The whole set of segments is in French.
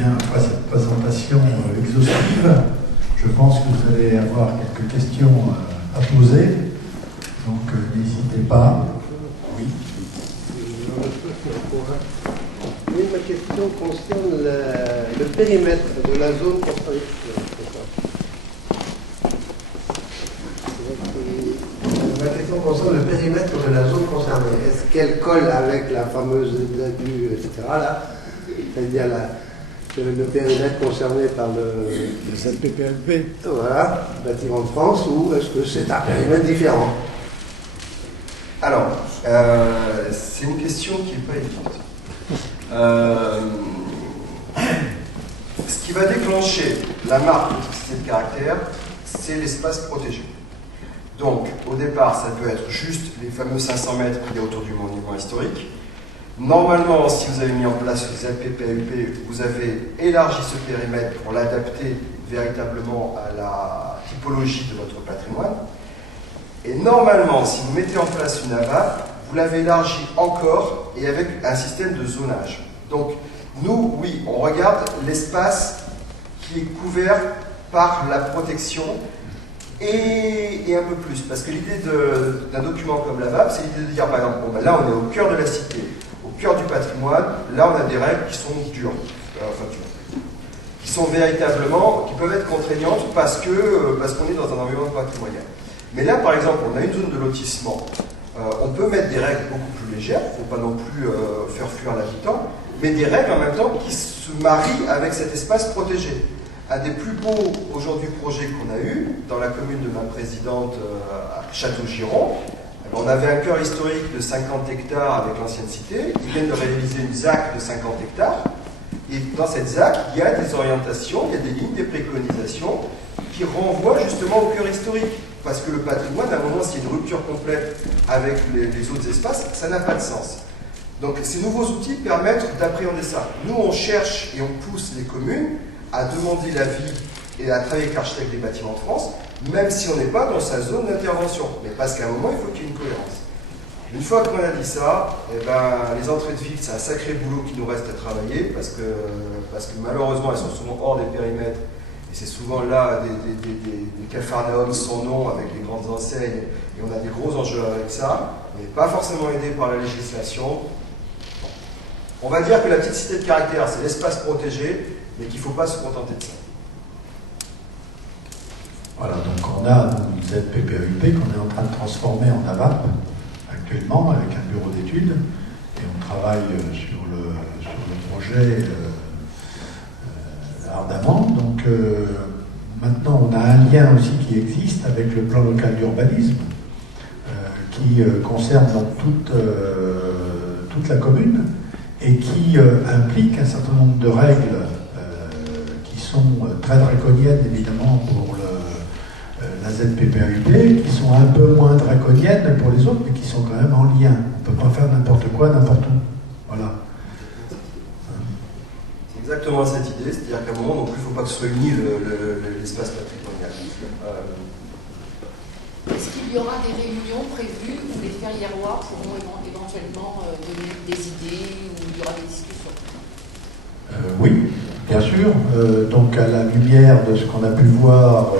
Bien, après cette présentation exhaustive, je pense que vous allez avoir quelques questions à poser. Donc n'hésitez pas. Oui. Oui, ma question concerne le périmètre de la zone concernée. Ma question concerne le périmètre de la zone concernée. Est-ce qu'elle colle avec la fameuse ZADU, etc. là, c'est-à-dire le périmètre concerné par le ZPPLP, voilà, Bâtiments de France, ou est-ce que c'est un périmètre différent? Alors, c'est une question qui n'est pas évidente. Ce qui va déclencher la marque de toxicité de caractère, c'est l'espace protégé. Donc, au départ, ça peut être juste les fameux 500 mètres qu'il y a autour du monument historique. Normalement, si vous avez mis en place les ZPPLP, vous avez élargi ce périmètre pour l'adapter véritablement à la typologie de votre patrimoine. Et normalement, si vous mettez en place une AVAP, vous l'avez élargi encore et avec un système de zonage. Donc, nous, oui, on regarde l'espace qui est couvert par la protection et un peu plus. Parce que l'idée d'un document comme l'AVAP, c'est l'idée de dire, par exemple, bon, ben là, on est au cœur de la cité, au cœur du patrimoine, là, on a des règles qui sont dures, qui sont véritablement, qui peuvent être contraignantes parce qu'on est dans un environnement patrimonial. Mais là, par exemple, on a une zone de lotissement. On peut mettre des règles beaucoup plus légères, il ne faut pas non plus faire fuir l'habitant, mais des règles en même temps qui se marient avec cet espace protégé. Un des plus beaux, aujourd'hui, projets qu'on a eu, dans la commune de ma présidente à Château-Giron, on avait un cœur historique de 50 hectares avec l'ancienne cité. Ils viennent de réaliser une ZAC de 50 hectares. Et dans cette ZAC, il y a des orientations, il y a des lignes, des préconisations qui renvoient justement au cœur historique. Parce que le patrimoine, à un moment, s'il y a une rupture complète avec les autres espaces, ça n'a pas de sens. Donc ces nouveaux outils permettent d'appréhender ça. Nous, on cherche et on pousse les communes à demander l'avis et à travailler avec l'architecte des bâtiments de France, même si on n'est pas dans sa zone d'intervention. Mais parce qu'à un moment, il faut qu'il y ait une cohérence. Une fois qu'on a dit ça, eh ben, les entrées de ville, c'est un sacré boulot qui nous reste à travailler, parce que malheureusement, elles sont souvent hors des périmètres. Et c'est souvent là des capharnaums sans nom avec les grandes enseignes, et on a des gros enjeux avec ça. On n'est pas forcément aidé par la législation. Bon. On va dire que la petite cité de caractère, c'est l'espace protégé, mais qu'il ne faut pas se contenter de ça. Voilà, donc on a une ZPPEUP qu'on est en train de transformer en AVAP actuellement avec un bureau d'études, et on travaille sur le projet ardemment. Donc maintenant on a un lien aussi qui existe avec le plan local d'urbanisme qui concerne donc toute la commune et qui implique un certain nombre de règles qui sont très draconiennes évidemment pour la ZPPAUP, qui sont un peu moins draconiennes pour les autres, mais qui sont quand même en lien. On ne peut pas faire n'importe quoi, n'importe où. Voilà. C'est exactement cette idée, c'est-à-dire qu'à un moment non plus, il ne faut pas que ce soit uni l'espace patrimonial. Est-ce qu'il y aura des réunions prévues où les ferriérois pourront éventuellement donner des idées, où il y aura des discussions? Oui, bien sûr. Donc à la lumière de ce qu'on a pu voir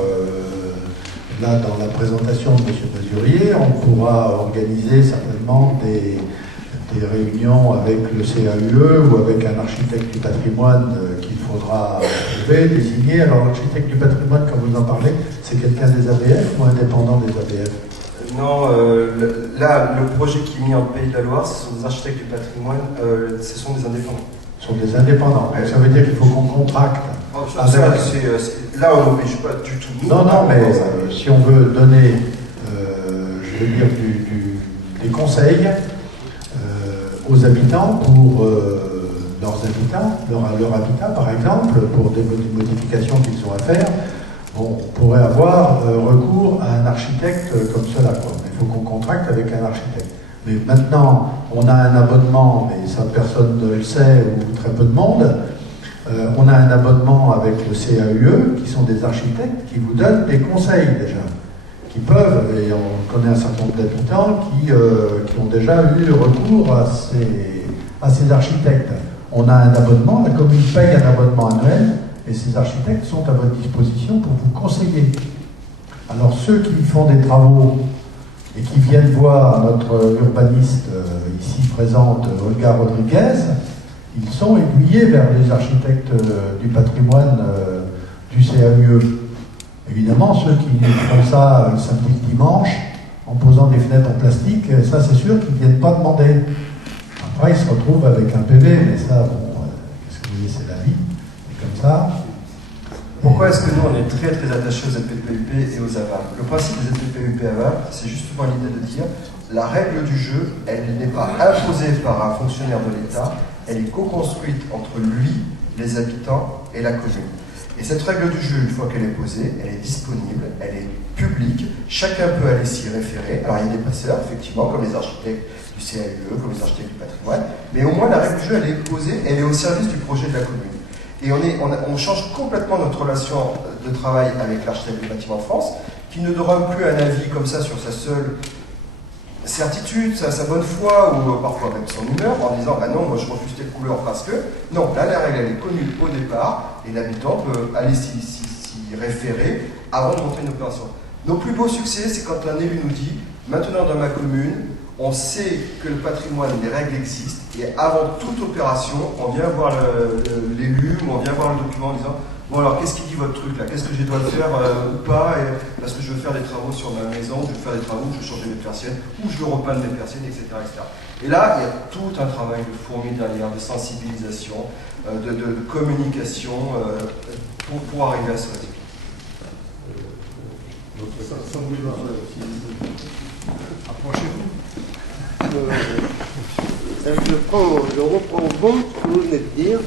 là dans la présentation de M. Mazurier, on pourra organiser certainement des réunions avec le CAUE ou avec un architecte du patrimoine qu'il faudra trouver, désigner. Alors l'architecte du patrimoine, quand vous en parlez, c'est quelqu'un des ABF ou indépendant des ABF? Non, là, le projet qui est mis en Pays de la Loire, ce sont des architectes du patrimoine, ce sont des indépendants. Ce sont des indépendants. Ça veut dire qu'il faut qu'on contracte. Là, on n'oblige pas du tout. Non, mais si on veut donner, je veux dire, des conseils aux habitants pour leur habitat, par exemple, pour des modifications qu'ils ont à faire, bon, on pourrait avoir recours à un architecte comme cela, quoi. Il faut qu'on contracte avec un architecte. Mais maintenant, on a un abonnement, mais ça personne ne le sait, ou très peu de monde. On a un abonnement avec le CAUE, qui sont des architectes qui vous donnent des conseils déjà, qui peuvent, et on connaît un certain nombre d'habitants qui ont déjà eu recours à ces architectes. On a un abonnement, la commune paye un abonnement annuel, et ces architectes sont à votre disposition pour vous conseiller. Alors ceux qui font des travaux et qui viennent voir notre urbaniste ici présente, Olga Rodriguez, ils sont aiguillés vers les architectes du patrimoine du CAUE. Évidemment, ceux qui font ça le samedi et le dimanche, en posant des fenêtres en plastique, ça c'est sûr qu'ils ne viennent pas demander. Après, ils se retrouvent avec un PV, mais ça, bon, qu'est-ce que vous voulez, c'est la vie, c'est comme ça. Pourquoi est-ce que nous, on est très très attachés aux ZPPUP et aux AVAP? Le principe des ZPPUP et AVAP, c'est justement l'idée de dire la règle du jeu, elle n'est pas imposée par un fonctionnaire de l'État, elle est co-construite entre lui, les habitants et la commune. Et cette règle du jeu, une fois qu'elle est posée, elle est disponible, elle est publique, chacun peut aller s'y référer. Alors il y a des passeurs, effectivement, comme les architectes du CAUE, comme les architectes du patrimoine, mais au moins la règle du jeu, elle est posée, elle est au service du projet de la commune. Et on change complètement notre relation de travail avec l'architecte du bâtiment en France, qui ne donne plus un avis comme ça sur sa seule certitude, sa bonne foi, ou parfois même son humeur, en disant bah non, moi je refuse telle couleur parce que. Non, là la règle elle est connue au départ, et l'habitant peut aller s'y référer avant de monter une opération. Nos plus beaux succès, c'est quand un élu nous dit maintenant dans ma commune, on sait que le patrimoine, les règles existent, et avant toute opération, on vient voir l'élu, ou on vient voir le document en disant bon alors qu'est-ce qu'il dit votre truc là, qu'est-ce que je dois faire ou pas, parce que je veux faire des travaux sur ma maison, je veux faire des travaux, je veux changer mes persiennes, ou je veux repeindre mes persiennes, etc., etc. Et là, il y a tout un travail de fourmi derrière, de sensibilisation, de communication pour arriver à ce résultat. Approchez-vous. Je reprends au bon ce que vous venez de dire.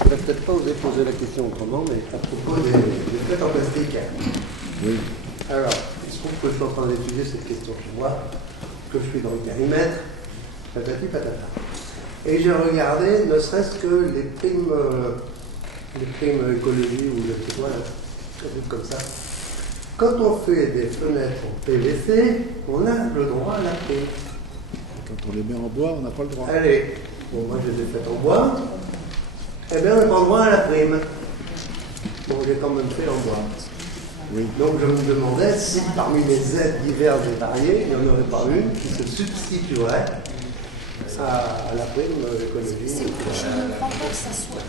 Je ne vais peut-être pas oser poser la question autrement, mais à propos des fenêtres en plastique. Oui. Alors, il se trouve que je suis en train d'étudier cette question chez moi, que je suis dans le périmètre, patati patata. Et j'ai regardé, ne serait-ce que les primes écologie ou je sais quoi, là, un truc comme ça. Quand on fait des fenêtres en PVC, on a le droit à la prime. Quand on les met en bois, on n'a pas le droit. Allez, bon, moi j'ai des faites en bois, eh bien on n'a pas le droit à la prime. Bon, j'ai quand même fait en bois. Oui. Donc je me demandais si parmi les aides diverses et variées, il n'y en aurait pas une qui se substituerait à la prime écologie. Je ne crois pas que ça soit.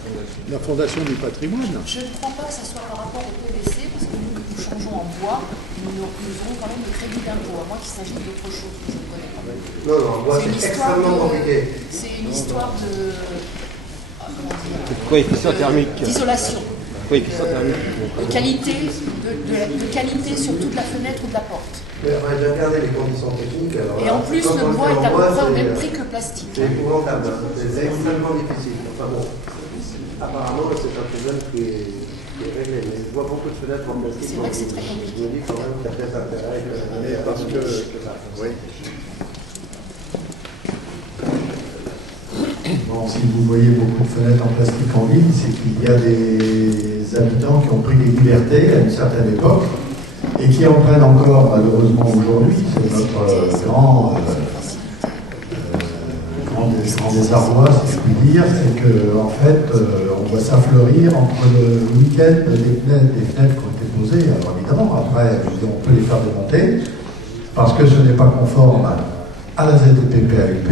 La Fondation du patrimoine. Je ne crois pas que ça soit par rapport au PVC, parce que nous changeons en bois, nous aurons quand même des crédits d'impôt, à moins qu'il s'agisse d'autre chose que je ne connais pas. Non, en bois c'est extrêmement compliqué. C'est une histoire de. Coefficient thermique. D'isolation. Coefficient thermique. De qualité sur toute la fenêtre ou de la porte. Mais enfin, j'ai regardé les conditions techniques. Alors, Et en plus, le bois est à peu près au même prix que le plastique. C'est épouvantable, c'est extrêmement difficile. Enfin bon, apparemment c'est un problème qui est réglé. Mais je vois beaucoup de fenêtres en plastique. C'est vrai que c'est très compliqué. Je me dis quand même qu'il y a peut-être intérêt parce que ça. Oui. Bon, si vous voyez beaucoup de fenêtres en plastique en ville, c'est qu'il y a des habitants qui ont pris des libertés à une certaine époque et qui en prennent encore malheureusement aujourd'hui. C'est notre grand désarroi, si je puis dire, c'est qu'en fait, on voit ça fleurir entre le week-end des fenêtres qui ont été posées. Alors évidemment, après, on peut les faire démonter parce que ce n'est pas conforme à la ZPPAUP.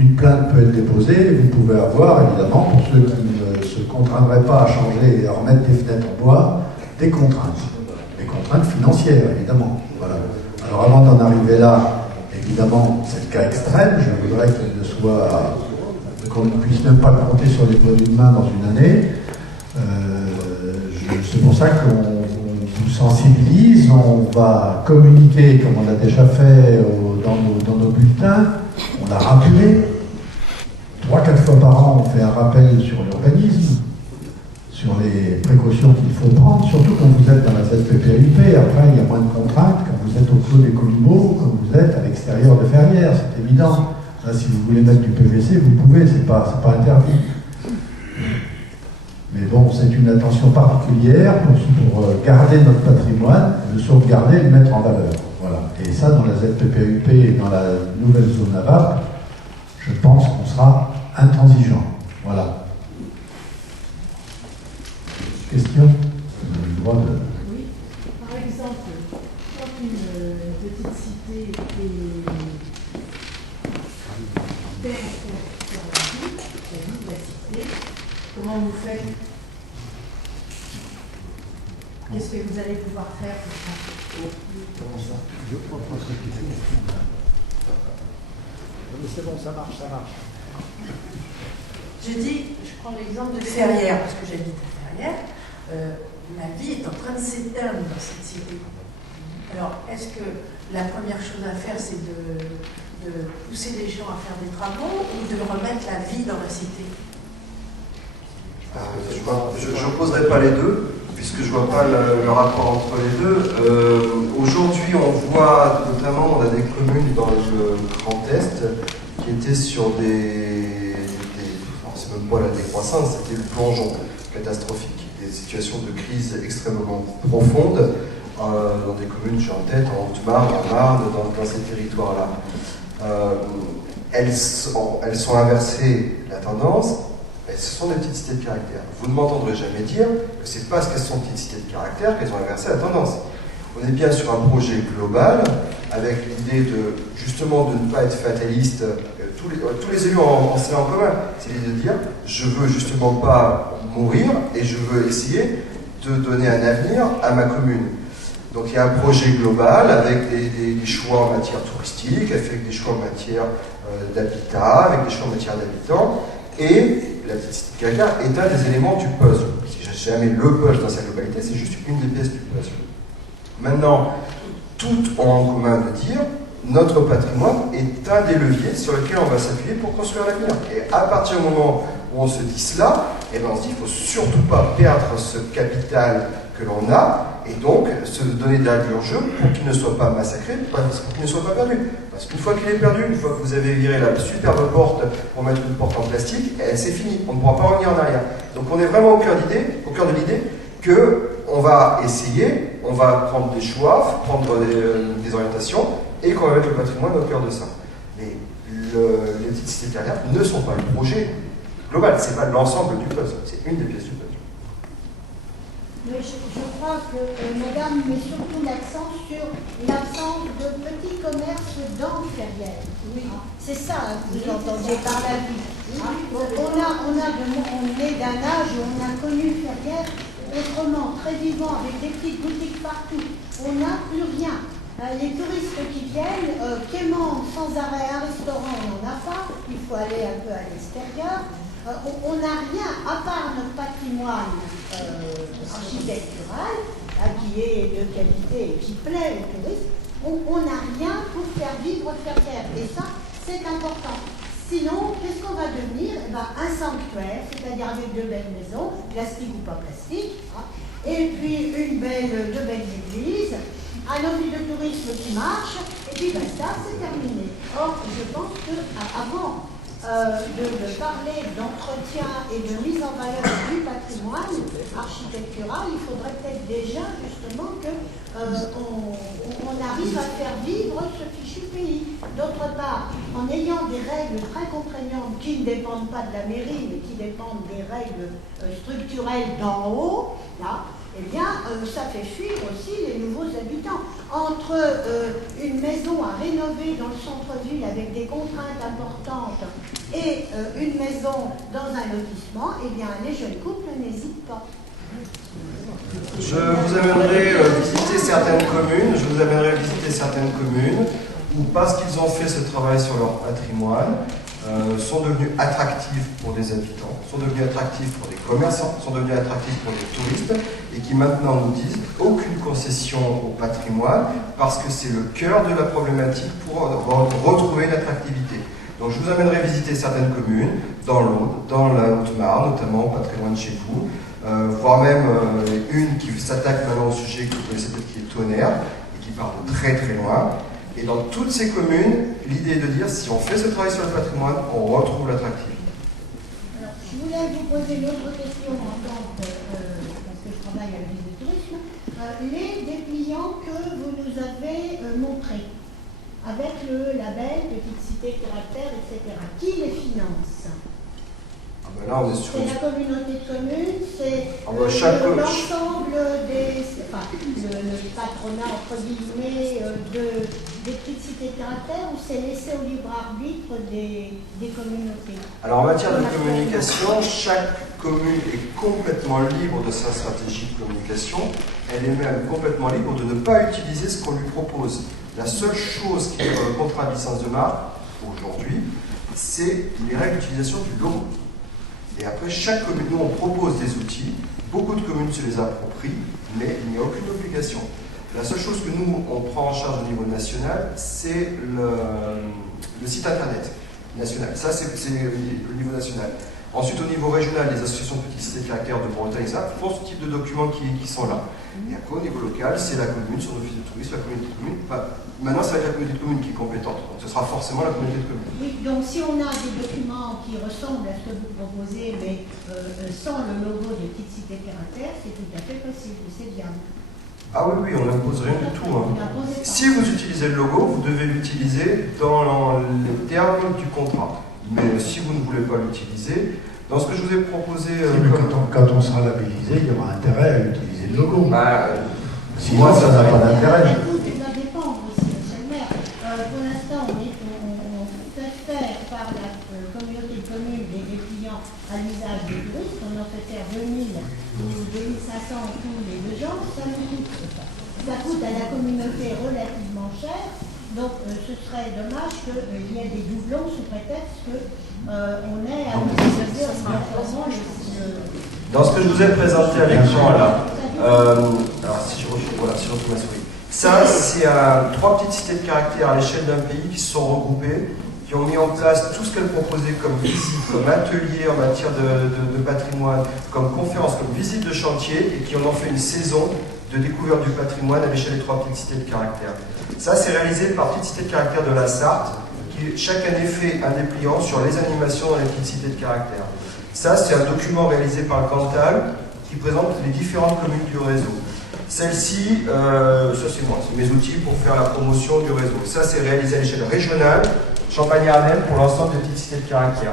Une plainte peut être déposée et vous pouvez avoir, évidemment, pour ceux qui ne se contraindraient pas à changer et à remettre des fenêtres en bois, des contraintes. Des contraintes financières, évidemment. Voilà. Alors avant d'en arriver là, évidemment, c'est le cas extrême. Je voudrais qu'on ne puisse même pas compter sur les doigts d'une main dans une année. C'est pour ça qu'on vous sensibilise, on va communiquer, comme on l'a déjà fait dans nos bulletins. On l'a rappelé, 3-4 fois par an, on fait un rappel sur l'urbanisme, sur les précautions qu'il faut prendre, surtout quand vous êtes dans la ZPPAUP. Après, il y a moins de contraintes quand vous êtes au Clos des Colombos, quand vous êtes à l'extérieur de Ferrières, c'est évident. Là, si vous voulez mettre du PVC, vous pouvez, c'est pas interdit. Mais bon, c'est une attention particulière pour garder notre patrimoine, le sauvegarder et le mettre en valeur. Voilà. Et ça, dans la ZPPAUP et dans la nouvelle zone AVAP, je pense qu'on sera intransigeant. Voilà. Question? Vous avez le droit de... Oui. Par exemple, quand une petite cité est perd sur la vie de la cité, comment vous faites? Qu'est-ce que vous allez pouvoir faire pour ça? C'est bon, ça marche, ça marche. Je prends l'exemple de Ferrières, parce que j'habite à Ferrières. La vie est en train de s'éteindre dans cette cité. Alors, est-ce que la première chose à faire, c'est de pousser les gens à faire des travaux ou de remettre la vie dans la cité? Je n'opposerai pas les deux, puisque je ne vois pas le rapport entre les deux. Aujourd'hui, on voit, notamment, on a des communes dans le Grand Est qui étaient sur c'est même pas la décroissance, c'était le plongeon catastrophique, des situations de crise extrêmement profondes dans des communes, j'ai en tête, en Haute-Marne, en Marne, dans ces territoires-là. Elles sont inversées, la tendance. Ce sont des petites cités de caractère. Vous ne m'entendrez jamais dire que c'est parce qu'elles sont petites cités de caractère qu'elles ont inversé la tendance. On est bien sur un projet global, avec l'idée de, justement, de ne pas être fataliste. Tous les élus ont cela en commun. C'est l'idée de dire, je veux justement pas mourir et je veux essayer de donner un avenir à ma commune. Donc il y a un projet global avec des choix en matière touristique, avec des choix en matière d'habitat, avec des choix en matière d'habitants. Et la petite cité de caractère est un des éléments du puzzle. Si j'ai jamais le puzzle dans sa globalité, c'est juste une des pièces du puzzle. Maintenant, toutes ont en commun de dire notre patrimoine est un des leviers sur lequel on va s'appuyer pour construire l'avenir. Et à partir du moment où on se dit cela, eh ben on se dit qu'il ne faut surtout pas perdre ce capital que l'on a, et donc se donner de la vie en jeu pour qu'il ne soit pas massacré, pour qu'il ne soit pas perdu. Parce qu'une fois qu'il est perdu, une fois que vous avez viré la superbe porte pour mettre une porte en plastique, c'est fini, on ne pourra pas revenir en arrière. Donc on est vraiment au cœur de l'idée qu'on va essayer, on va prendre des choix, prendre des orientations, et qu'on va mettre le patrimoine au cœur de ça. Mais les petites cités de carrière ne sont pas le projet global, ce n'est pas l'ensemble du puzzle, c'est une des pièces du puzzle. Mais je crois que Madame met surtout l'accent sur l'absence de petits commerces dans Ferrières. Oui. C'est ça que vous entendez par la vie. On est d'un âge où on a connu Ferrières autrement, très vivant, avec des petites boutiques partout. On n'a plus rien. Les touristes qui viennent, quémandent sans arrêt un restaurant, on n'en a pas. Il faut aller un peu à l'extérieur. On n'a rien, à part notre patrimoine architectural, qui est de qualité et qui plaît aux touristes, on n'a rien pour faire vivre Ferrières. Et ça, c'est important. Sinon, qu'est-ce qu'on va devenir? Un sanctuaire, c'est-à-dire avec de belles maisons, plastique ou pas plastique, et puis de belles églises, un office de tourisme qui marche, et puis ça, c'est terminé. Or, je pense qu'avant de parler d'entretien et de mise en valeur du patrimoine architectural, il faudrait peut-être déjà justement qu'on arrive à faire vivre ce fichu pays. D'autre part, en ayant des règles très contraignantes qui ne dépendent pas de la mairie, mais qui dépendent des règles structurelles d'en haut, là, eh bien, ça fait fuir aussi les nouveaux habitants. Entre une maison à rénover dans le centre-ville avec des contraintes importantes et une maison dans un lotissement, eh bien, les jeunes couples n'hésitent pas. Je vous amènerai visiter certaines communes où, parce qu'ils ont fait ce travail sur leur patrimoine, sont devenus attractifs pour les habitants, sont devenus attractifs pour les commerçants, sont devenus attractifs pour les touristes, et qui maintenant nous disent aucune concession au patrimoine, parce que c'est le cœur de la problématique pour retrouver l'attractivité. Donc je vous amènerai visiter certaines communes, dans l'Aude, dans la Haute-Marne, notamment pas très loin de chez vous, voire même une qui s'attaque maintenant au sujet que vous connaissez peut-être, qui est Tonnerre, et qui part de très très loin. Et dans toutes ces communes, l'idée est de dire, si on fait ce travail sur le patrimoine, on retrouve l'attractivité. Alors, je voulais vous poser une autre question en tant que, parce que je travaille à l'office de tourisme, les dépliants que vous nous avez montrés, avec le label Petite Cité de Caractère, etc. Qui les finance? Là, on est sur C'est la communauté de communes, c'est l'ensemble des... Enfin, le patronat, entre guillemets, des petites cités de caractère, ou c'est laissé au libre arbitre des communautés? Alors, en matière de communication, chaque commune est complètement libre de sa stratégie de communication. Elle est même complètement libre de ne pas utiliser ce qu'on lui propose. La seule chose qui est dans le contrat de licence de marque, aujourd'hui, c'est les règles d'utilisation du logo. Et après, chaque commune, nous, on propose des outils, beaucoup de communes se les approprient, mais il n'y a aucune obligation. La seule chose que nous, on prend en charge au niveau national, c'est le site internet national. Ça, c'est le niveau national. Ensuite, au niveau régional, les associations de petites cités de caractère de Bretagne, ça, font ce type de documents qui sont là. Et après, au niveau local, c'est la commune, son office de tourisme, la communauté de communes. Enfin, maintenant, ça va être la communauté de communes qui est compétente. Donc, ce sera forcément la communauté de communes. Oui, donc si on a des documents qui ressemblent à ce que vous proposez, mais sans le logo des petites cités de caractère, c'est tout à fait possible, c'est viable. Ah oui, oui, on n'impose rien du tout. Hein. Si vous utilisez le logo, vous devez l'utiliser dans les termes du contrat. Mais si vous ne voulez pas l'utiliser, dans ce que je vous ai proposé... quand on sera labellisé, il y aura intérêt à utiliser le logo. Sinon, ça n'a pas d'intérêt. Écoute, il va dépendre aussi, monsieur le maire. Pour l'instant, on fait faire par la communauté de communes des clients à l'usage des touristes. On en fait faire 2000 ou 2500 tous les 2 ans. Ça coûte à la communauté relativement cher. Donc, ce serait dommage qu'il y ait des doublons sous prétexte qu'on ait à utiliser obligatoirement le... Dans ce que je vous ai présenté à l'écran là, alors si je retrouve ma souris, ça c'est 3 petites cités de caractère à l'échelle d'un pays qui se sont regroupées, qui ont mis en place tout ce qu'elles proposaient comme visite, comme atelier en matière de patrimoine, comme conférence, comme visite de chantier, et qui en ont fait une saison de découverte du patrimoine à l'échelle des 3 petites cités de caractère. Ça, c'est réalisé par Petite Cité de Caractère de la Sarthe, qui chaque année fait un dépliant sur les animations dans les petites cités de caractère. Ça, c'est un document réalisé par le Cantal qui présente les différentes communes du réseau. Celle-ci, ça c'est moi, c'est mes outils pour faire la promotion du réseau. Ça, c'est réalisé à l'échelle régionale, Champagne-Ardenne, pour l'ensemble des petites cités de caractère.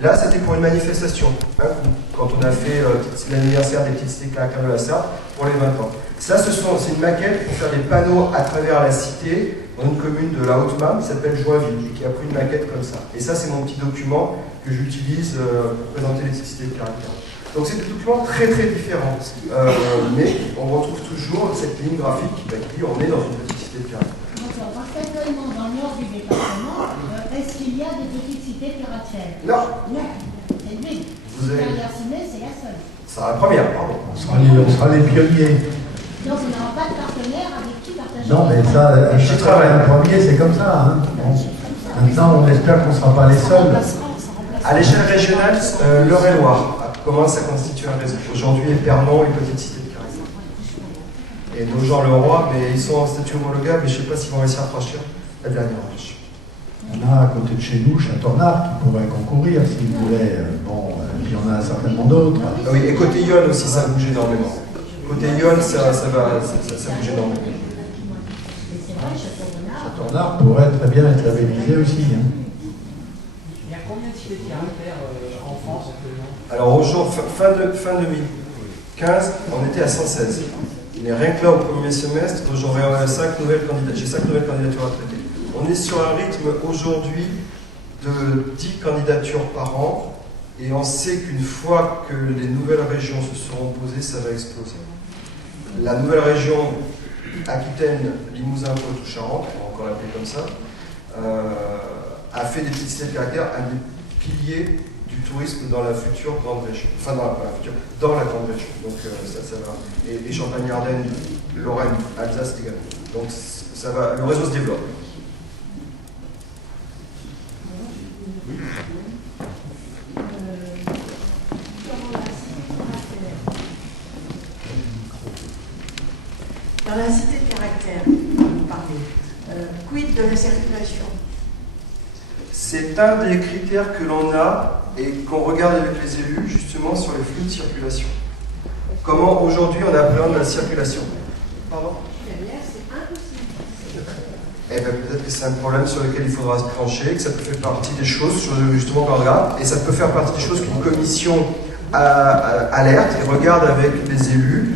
Là, c'était pour une manifestation, hein, quand on a fait l'anniversaire des petites cités de caractère de la Sarthe pour les 20 ans. Ça, c'est une maquette pour faire des panneaux à travers la cité, dans une commune de la Haute-Marne qui s'appelle Joinville, et qui a pris une maquette comme ça. Et ça, c'est mon petit document que j'utilise pour présenter les petites cités de caractère. Donc, c'est des documents très très différents. Mais on retrouve toujours cette ligne graphique qui dit on est dans une petite cité de caractère. D'accord. Actuellement, dans le nord du département, est-ce qu'il y a des petites cités de caractère? Non. Non. C'est une ville. Carrière-Simé, c'est la seule. C'est la première, pardon. On sera les pionniers. Donc, on n'aura pas de partenaire avec qui partager. Non, mais ça, j'y travaille. Un premier, c'est comme ça. Hein. Bon. Maintenant, on espère qu'on ne sera pas les seuls. À l'échelle régionale, l'Eure-et-Loire commence à constituer un réseau. Aujourd'hui, Épernon, les petites cités de caractère. Et nos gens le roi, mais ils sont en statut homologable, mais je ne sais pas s'ils vont réussir à franchir la dernière marche. On a à côté de chez nous Châteaunard qui pourrait concourir s'il voulait. Puis on a certainement d'autres. Ah oui, et côté Yonne aussi, ça bouge énormément. Côté Yonne, ça bouge énormément. Châteaunard pourrait très bien être labellisé aussi. Hein. Il y a combien de cités de caractère en France actuellement? Alors, au jour, fin 2015, on était à 116. Mais rien que là, au premier semestre, j'aurai 5 nouvelles candidatures. J'ai 5 nouvelles candidatures à traiter. On est sur un rythme aujourd'hui de 10 candidatures par an. Et on sait qu'une fois que les nouvelles régions se seront posées, ça va exploser. La nouvelle région Aquitaine, Limousin, Poitou-Charentes, on va encore l'appeler comme ça, a fait des petites cités de caractère un des piliers du tourisme dans la future grande région. Enfin, dans la grande région. Donc ça va. Et Champagne-Ardenne, Lorraine, Alsace également. Donc ça va, le réseau se développe. Dans la cité de caractère, vous parlez, quid de la circulation? C'est un des critères que l'on a et qu'on regarde avec les élus, justement, sur les flux de circulation. Comment aujourd'hui on appréhende la circulation? Pardon? C'est impossible. eh ben, peut-être que c'est un problème sur lequel il faudra se pencher, que ça peut faire partie des choses, justement, qu'on regarde, et ça peut faire partie des choses qu'une commission alerte et regarde avec les élus.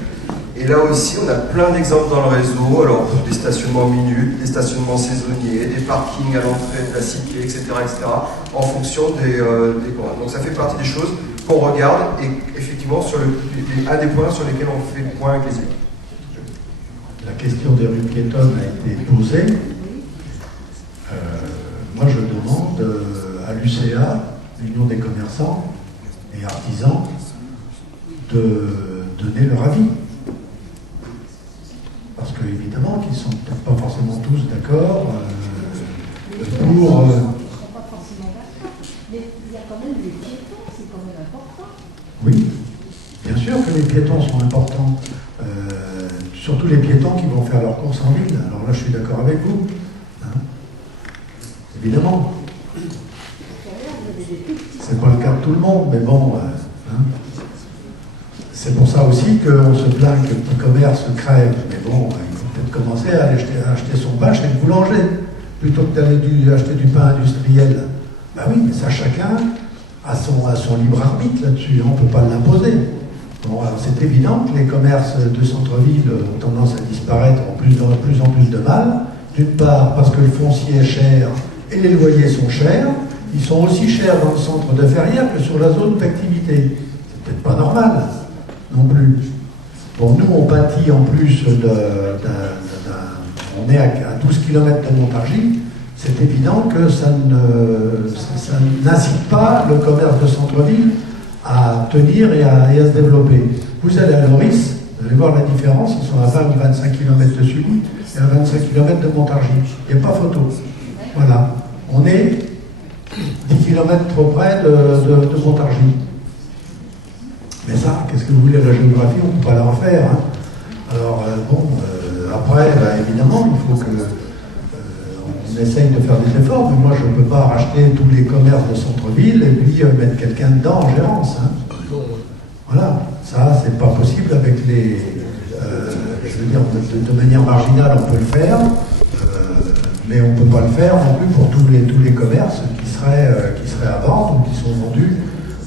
Et là aussi, on a plein d'exemples dans le réseau, alors des stationnements minutes, des stationnements saisonniers, des parkings à l'entrée de la cité, etc., en fonction des commandes. Donc ça fait partie des choses qu'on regarde et effectivement, un des points sur lesquels on fait le point avec les élus. La question des rues piétonnes a été posée. Moi, je demande à l'UCA, l'Union des commerçants et artisans, de donner leur avis. Parce que, évidemment, qu'ils ne sont peut-être pas forcément tous d'accord pour. Ils ne sont pas forcément d'accord. Mais il y a quand même les piétons, c'est quand même important. Oui, bien sûr que les piétons sont importants. Surtout les piétons qui vont faire leurs courses en ville. Alors là, je suis d'accord avec vous. Hein, évidemment. C'est pas le cas de tout le monde, mais bon. Hein. C'est pour ça aussi qu'on se plaint que le petit commerce crève. Mais bon, il faut peut-être commencer à acheter son pain chez le boulanger, plutôt que d'aller acheter du pain industriel. Ben oui, mais ça, chacun a son libre arbitre là-dessus. On ne peut pas l'imposer. Bon, alors c'est évident que les commerces de centre-ville ont tendance à disparaître de plus en plus de mal. D'une part, parce que le foncier est cher et les loyers sont chers. Ils sont aussi chers dans le centre de Ferrières que sur la zone d'activité. C'est peut-être pas normal non plus. Bon, nous, on pâtit en plus on est à 12 km de Montargis. C'est évident que ça n'incite pas le commerce de centre-ville à tenir et à se développer. Vous allez à Loris, vous allez voir la différence, ils sont à 20 ou 25 km de Sully et à 25 km de Montargis. Il n'y a pas photo. Voilà. On est 10 km trop près de Montargis. Mais ça, qu'est-ce que vous voulez, la géographie, on ne peut pas la refaire. Hein. Alors, après, évidemment, il faut que on essaye de faire des efforts, mais moi, je ne peux pas racheter tous les commerces de centre-ville et puis mettre quelqu'un dedans en gérance. Hein. Voilà, ça, c'est pas possible avec les... je veux dire, de manière marginale, on peut le faire, mais on ne peut pas le faire non plus pour tous les commerces qui seraient à vendre ou qui sont vendus,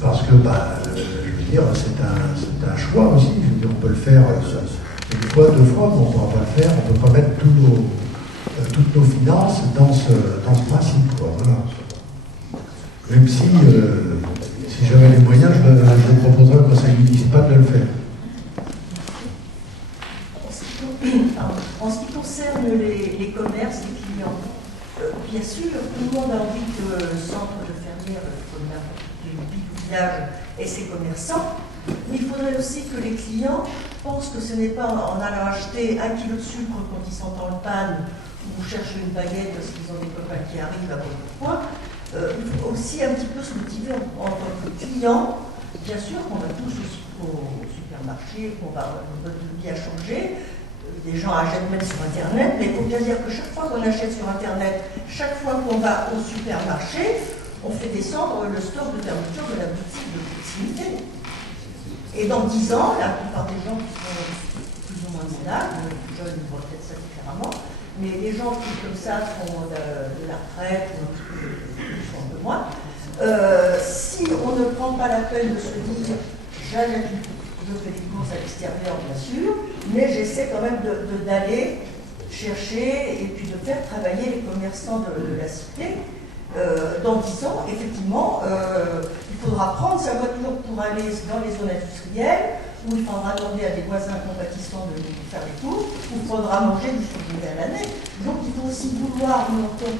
parce que, c'est un choix aussi. Je veux dire, on peut le faire une fois, deux fois, mais on ne pourra pas le faire. On ne peut pas mettre toutes nos finances dans ce principe. Quoi. Voilà. Même si j'avais les moyens, je proposerais au conseil municipal de le faire. En ce qui concerne les commerces, les clients, bien sûr, tout le monde a envie que le centre de Ferrières, du village, ait ses commerçants, mais il faudrait aussi que les clients pensent que ce n'est pas en allant acheter 1 kilo de sucre quand ils sont en panne ou cherchent une baguette parce qu'ils ont des copains qui arrivent à votre point. Il faut aussi un petit peu se motiver en tant que client. Bien sûr qu'on va tous au supermarché, qu'on va notre vie a changé. Les gens achètent même sur Internet, mais il faut bien dire que chaque fois qu'on achète sur Internet, chaque fois qu'on va au supermarché, on fait descendre le stock de fermeture de la boutique de proximité. Et dans 10 ans, la plupart des gens qui sont plus ou moins mon âge, les plus jeunes voient peut-être ça différemment, mais les gens qui comme ça font de la retraite ou un petit peu moins, si on ne prend pas la peine de se dire j'allais, je fais des courses à l'extérieur bien sûr, mais j'essaie quand même d'aller chercher et puis de faire travailler les commerçants de la cité. Dans 10 ans, effectivement, il faudra prendre sa voiture pour aller dans les zones industrielles, où il faudra demander à des voisins compatissants de faire des cours, où il faudra manger du surgelé à l'année. Donc il faut aussi vouloir, nous, en tant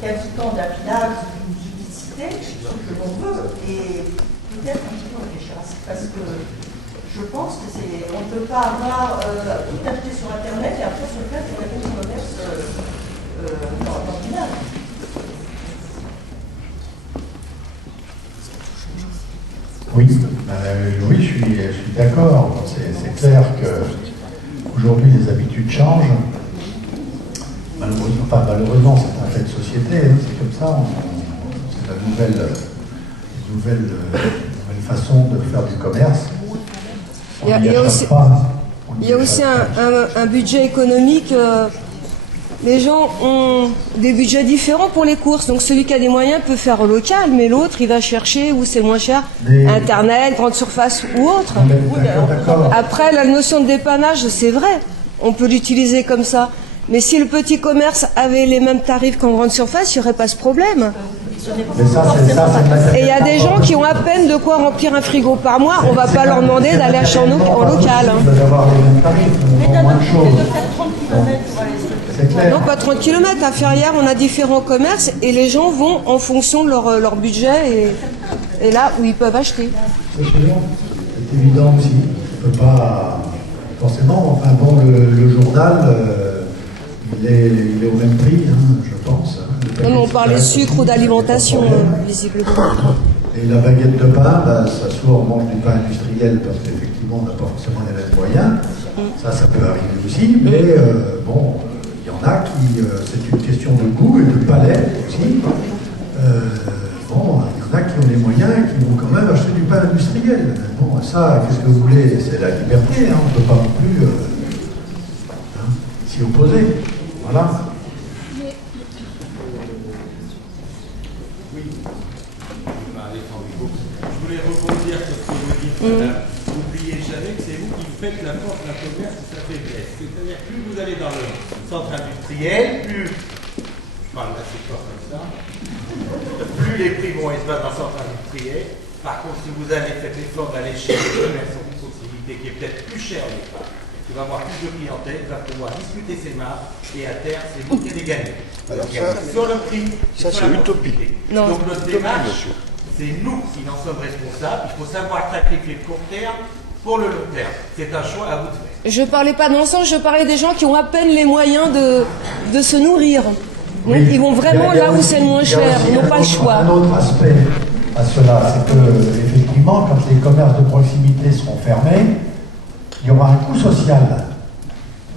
qu'habitants d'un village ou d'une petite cité, ce que l'on veut, et peut-être un petit peu réfléchir à ça, parce que je pense que on ne peut pas avoir tout acheté sur Internet et après se faire sur la commerce dans le village. Oui, oui, je suis d'accord. C'est clair qu'aujourd'hui les habitudes changent. Malheureusement, c'est un fait de société, hein, c'est comme ça. C'est la nouvelle façon de faire du commerce. Il y a aussi un budget économique les gens ont des budgets différents pour les courses. Donc celui qui a des moyens peut faire au local, mais l'autre, il va chercher où c'est moins cher, Internet, grande surface ou autre. Après, la notion de dépannage, c'est vrai, on peut l'utiliser comme ça. Mais si le petit commerce avait les mêmes tarifs qu'en grande surface, il n'y aurait pas ce problème. Et il y a des gens qui ont à peine de quoi remplir un frigo par mois, on ne va pas leur demander d'aller acheter en local. Non, pas 30 km. À Ferrières, on a différents commerces et les gens vont en fonction de leur budget et là où ils peuvent acheter. C'est évident aussi. On ne peut pas forcément. Enfin bon, le journal, il est au même prix, je pense. Non, mais on parlait de sucre ou d'alimentation, visiblement. Et la baguette de pain, ça soit on mange du pain industriel parce qu'effectivement on n'a pas forcément les mêmes moyens. Ça peut arriver aussi, mais bon, il y en a qui, c'est une question de goût et de palais aussi. Bon, il y en a qui ont les moyens et qui vont quand même acheter du pain industriel. Bon, ça, qu'est-ce que vous voulez? C'est la liberté, on ne peut pas non plus s'y opposer. Voilà. N'oubliez jamais que c'est vous qui faites la force d'un commerce et sa faiblesse. C'est-à-dire que plus vous allez dans le centre industriel, plus, je parle assez fort comme ça, plus les prix vont être bas dans le centre industriel. Par contre, si vous allez faire l'effort d'aller chez le commerce en proximité qui est peut-être plus cher au départ, il va avoir plus de clientèle, il va pouvoir discuter ses marges et à terme, c'est vous qui allez gagner. Alors sur le prix, ça c'est utopique. Donc notre démarche, c'est nous qui en sommes responsables. Il faut savoir sacrifier le court terme pour le long terme. C'est un choix à vous de faire. Je ne parlais pas dans le sens, je parlais des gens qui ont à peine les moyens de se nourrir. Donc, oui. Ils vont vraiment là où c'est le moins cher, ils n'ont pas le choix. Un autre aspect à cela, c'est que effectivement, quand les commerces de proximité seront fermés, il y aura un coût social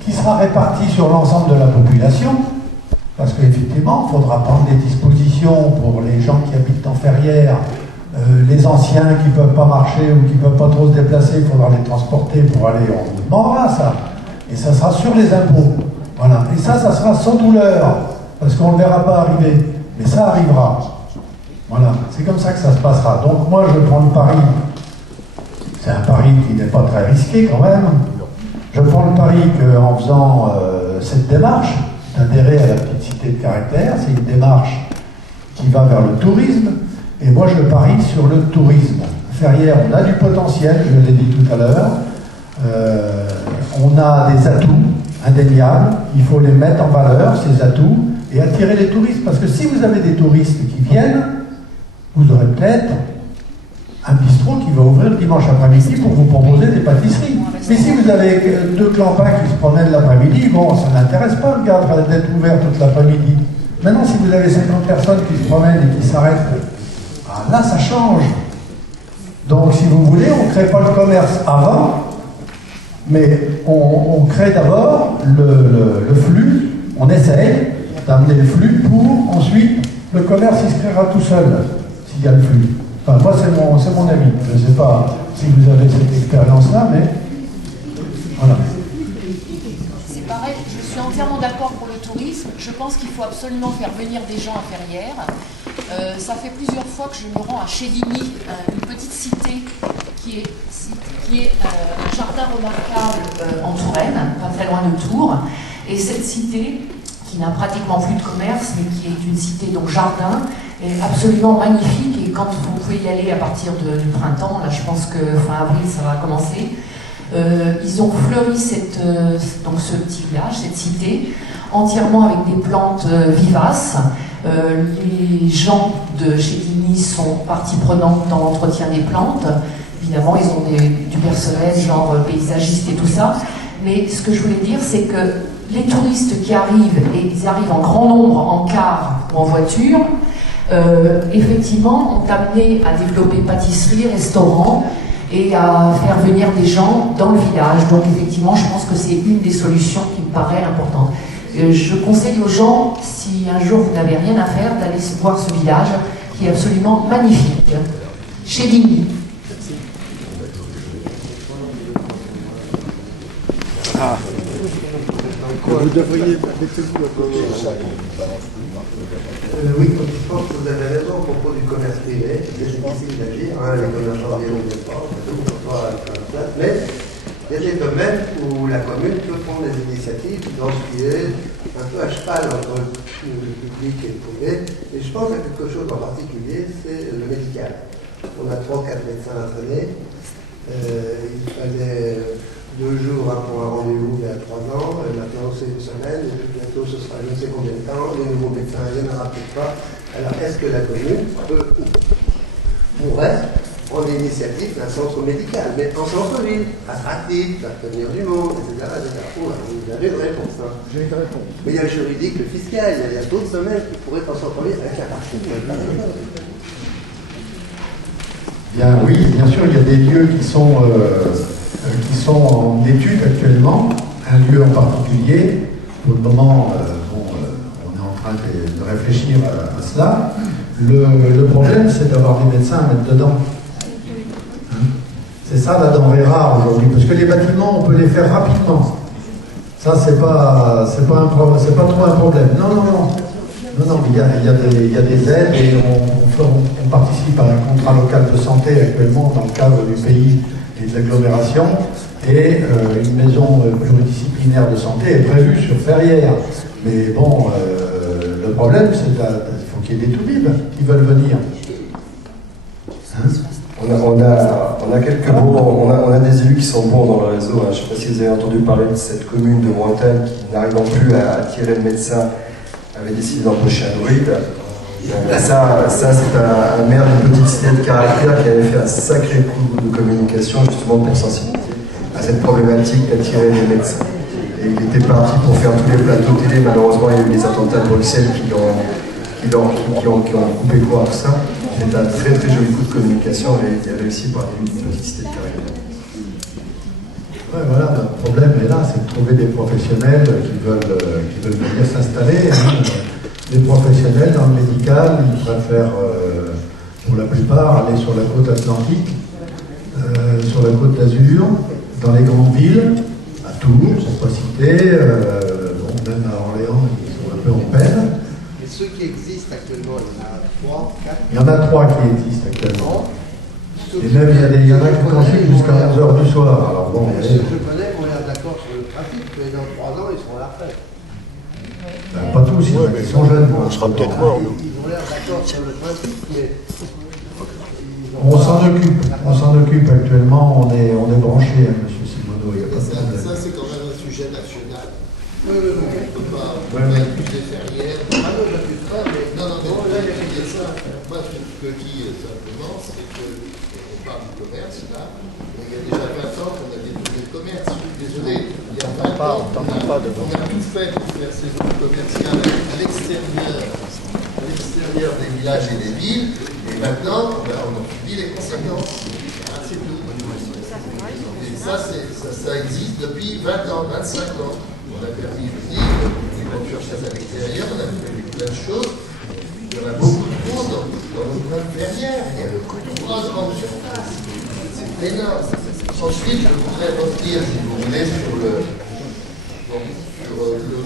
qui sera réparti sur l'ensemble de la population. Parce qu'effectivement, il faudra prendre des dispositions pour les gens qui habitent en Ferrières, les anciens qui ne peuvent pas marcher ou qui ne peuvent pas trop se déplacer, il faudra les transporter pour aller, on demandera ça. Et ça sera sur les impôts. Voilà. Et ça sera sans douleur, parce qu'on ne le verra pas arriver. Mais ça arrivera. Voilà. C'est comme ça que ça se passera. Donc moi, je prends le pari. C'est un pari qui n'est pas très risqué quand même. Je prends le pari qu'en faisant cette démarche, d'adhérer à la petite cité de caractère, c'est une démarche qui va vers le tourisme, et moi je parie sur le tourisme. Ferrières, on a du potentiel, je l'ai dit tout à l'heure, on a des atouts indéniables, il faut les mettre en valeur, ces atouts, et attirer les touristes, parce que si vous avez des touristes qui viennent, vous aurez peut-être un bistrot qui va ouvrir le dimanche après-midi pour vous proposer des pâtisseries. Mais si vous avez deux clampins qui se promènent l'après-midi, bon, ça n'intéresse pas le gars d'être ouvert toute l'après-midi. Maintenant, si vous avez 50 personnes qui se promènent et qui s'arrêtent, là, ça change. Donc, si vous voulez, on ne crée pas le commerce avant, mais on crée d'abord le flux, on essaye d'amener le flux pour ensuite, le commerce, il se créera tout seul, s'il y a le flux. Enfin, moi, c'est mon avis. Je ne sais pas si vous avez cette expérience-là, mais voilà. C'est pareil, je suis entièrement d'accord pour le tourisme. Je pense qu'il faut absolument faire venir des gens à Ferrières. Ça fait plusieurs fois que je me rends à Chéligny, une petite cité qui est un jardin remarquable en Touraine, pas très loin de Tours. Et cette cité, qui n'a pratiquement plus de commerce, mais qui est une cité donc jardin, est absolument magnifique. Et quand vous pouvez y aller à partir du printemps, là je pense que fin avril ça va commencer, ils ont fleuri donc ce petit village, cette cité, entièrement avec des plantes vivaces. Les gens de chez Ligny sont partie prenante dans l'entretien des plantes. Évidemment, ils ont du personnel, genre paysagiste et tout ça. Mais ce que je voulais dire, c'est que les touristes qui arrivent, et ils arrivent en grand nombre en car ou en voiture, effectivement, ont amené à développer pâtisserie, restaurant et à faire venir des gens dans le village. Donc effectivement, je pense que c'est une des solutions qui me paraît importante. Je conseille aux gens, si un jour vous n'avez rien à faire, d'aller voir ce village qui est absolument magnifique, chez Ligny. Vous devriez mettez-vous oui, je pense que vous avez raison au propos du commerce privé. C'est difficile d'agir, les commerçants viennent au départ, mais il y a des domaines où la commune peut prendre des initiatives dans ce qui est un peu à cheval entre le public et le privé. Et je pense à quelque chose en particulier, c'est le médical. On a 3 ou 4 médecins à traîner. Il fallait 2 jours pour un rendez-vous il y a 3 ans, maintenant c'est une semaine, et puis bientôt ce sera je ne sais combien de temps, les nouveaux médecins ne rapportent pas. Alors est-ce que la commune pourrait prendre l'initiative d'un centre médical, mais en centre-ville, attractif, faire venir du monde, etc. Vous avez une réponse. Hein. J'ai une réponse. Mais il y a le juridique, le fiscal, il y a d'autres domaines qui pourraient en centre-ville avec la partie. Bien, oui, bien sûr, il y a des lieux qui sont en étude actuellement, un lieu en particulier. Pour le moment, on est en train de réfléchir à cela. Le problème, c'est d'avoir des médecins à mettre dedans. C'est ça la denrée rare aujourd'hui, parce que les bâtiments, on peut les faire rapidement. Ça, c'est pas trop un problème. Non, il y a des aides et on participe à un contrat local de santé actuellement dans le cadre du pays et de l'agglomération. Et une maison pluridisciplinaire de santé est prévue sur Ferrières. Mais bon, le problème, c'est qu'il faut qu'il y ait des toubibs qui veulent venir. On a quelques bons, on a des élus qui sont bons dans le réseau. Je ne sais pas si vous avez entendu parler de cette commune de Bretagne qui, n'arrivant plus à attirer de médecins, avait décidé d'embaucher un druide. Ça c'est un maire d'une petite cité de caractère qui avait fait un sacré coup de communication justement pour sensibiliser à cette problématique d'attirer les médecins. Et il était parti pour faire tous les plateaux télé. Malheureusement, il y a eu des attentats à Bruxelles qui ont coupé court à tout ça. C'est un très très joli coup de communication et il a réussi par une petite cité de caractère. Ouais, voilà, notre problème est là, c'est de trouver des professionnels qui veulent venir s'installer. Des professionnels dans le médical, ils préfèrent, pour la plupart, aller sur la côte atlantique, sur la côte d'Azur, dans les grandes villes, à Tours, pour ne pas citer, même à Orléans, ils sont un peu en peine. Et ceux qui existent actuellement, il y en a 3, 4. Il y en a 3 qui existent actuellement. Et même il y en a qui consultent jusqu'à 11h du soir. Alors bon, ceux que je connais ont l'air d'accord sur le trafic, mais dans 3 ans, ils seront à la retraite. Pas tous, ils sont jeunes. On sera peut-être morts, nous. Ils ont l'air d'accord sur le trafic, mais... On s'en occupe actuellement, on est branché, M. Simoneau, il n'y a pas de problème. Ça, c'est quand même un sujet national. Oui. On ne peut pas accuser Ferrières. Non, là, il y a ça. Moi, ce que je dis simplement, c'est qu'on parle du commerce, là, mais il y a déjà 20 ans qu'on a détourné le commerce. Je suis désolé, il y a 20 ans, on a tout fait pour faire ces zones commerciales à l'extérieur des villages et des villes, et maintenant, on en subit les conséquences. C'est tout. Et ça existe depuis 20 ans, 25 ans. On a permis venir les voitures chasses à l'extérieur, on a fait plein de choses. Il y en a beaucoup de monde dans nos grandes verrières. Il y a le trois grandes surfaces. C'est énorme. Ensuite, je voudrais revenir, si vous voulez, sur le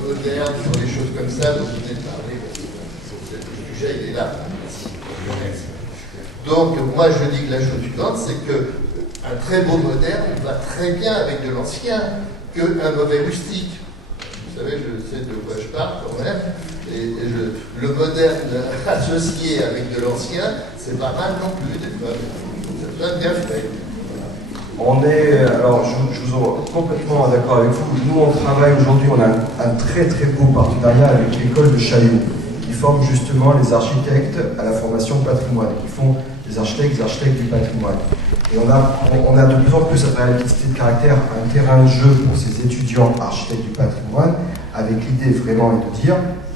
moderne, sur les choses comme ça dont vous venez de parler, parce que le sujet, il est là. Donc, moi, je dis que la chose suivante, c'est qu'un très beau moderne va très bien avec de l'ancien qu'un mauvais rustique. Vous savez, je sais de quoi je parle quand même. Et le moderne associé avec de l'ancien, c'est pas mal non plus. C'est pas bien fait. Alors, je vous suis complètement d'accord avec vous. Nous, on travaille aujourd'hui, on a un très très beau partenariat avec l'école de Chaillot, qui forme justement les architectes à la formation patrimoine, qui font les architectes du patrimoine. Et on a de plus en plus, à travers la petite de caractère, un terrain de jeu pour ces étudiants architectes du patrimoine, avec l'idée vraiment de dire,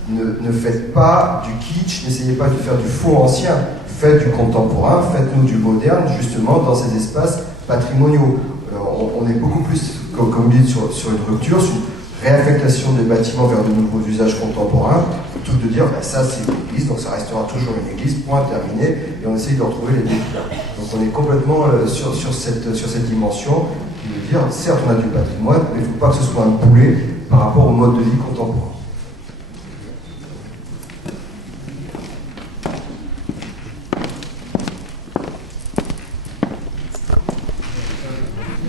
ne faites pas du kitsch, n'essayez pas de faire du faux ancien, faites du contemporain, faites-nous du moderne, justement, dans ces espaces patrimoniaux. On est beaucoup plus, comme vous dites, sur une rupture, sur une réaffectation des bâtiments vers de nouveaux usages contemporains, plutôt que de dire, ça c'est une église, donc ça restera toujours une église, point terminé, et on essaye de retrouver les défis. Donc on est complètement sur cette dimension, qui veut dire, certes on a du patrimoine, mais il ne faut pas que ce soit un boulet par rapport au mode de vie contemporain.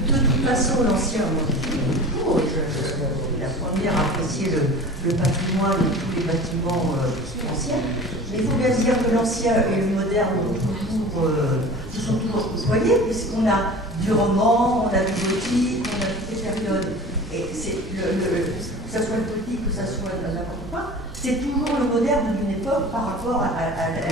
De toute façon, l'ancien, la première à apprécier le patrimoine de tous les bâtiments anciens, mais il faut bien se dire que l'ancien et le moderne se sont toujours côtoyés, puisqu'on a du roman, on a du gothique, on a toutes les périodes. Et que ça soit le gothique, que ça soit n'importe quoi, c'est toujours le moderne d'une époque par rapport à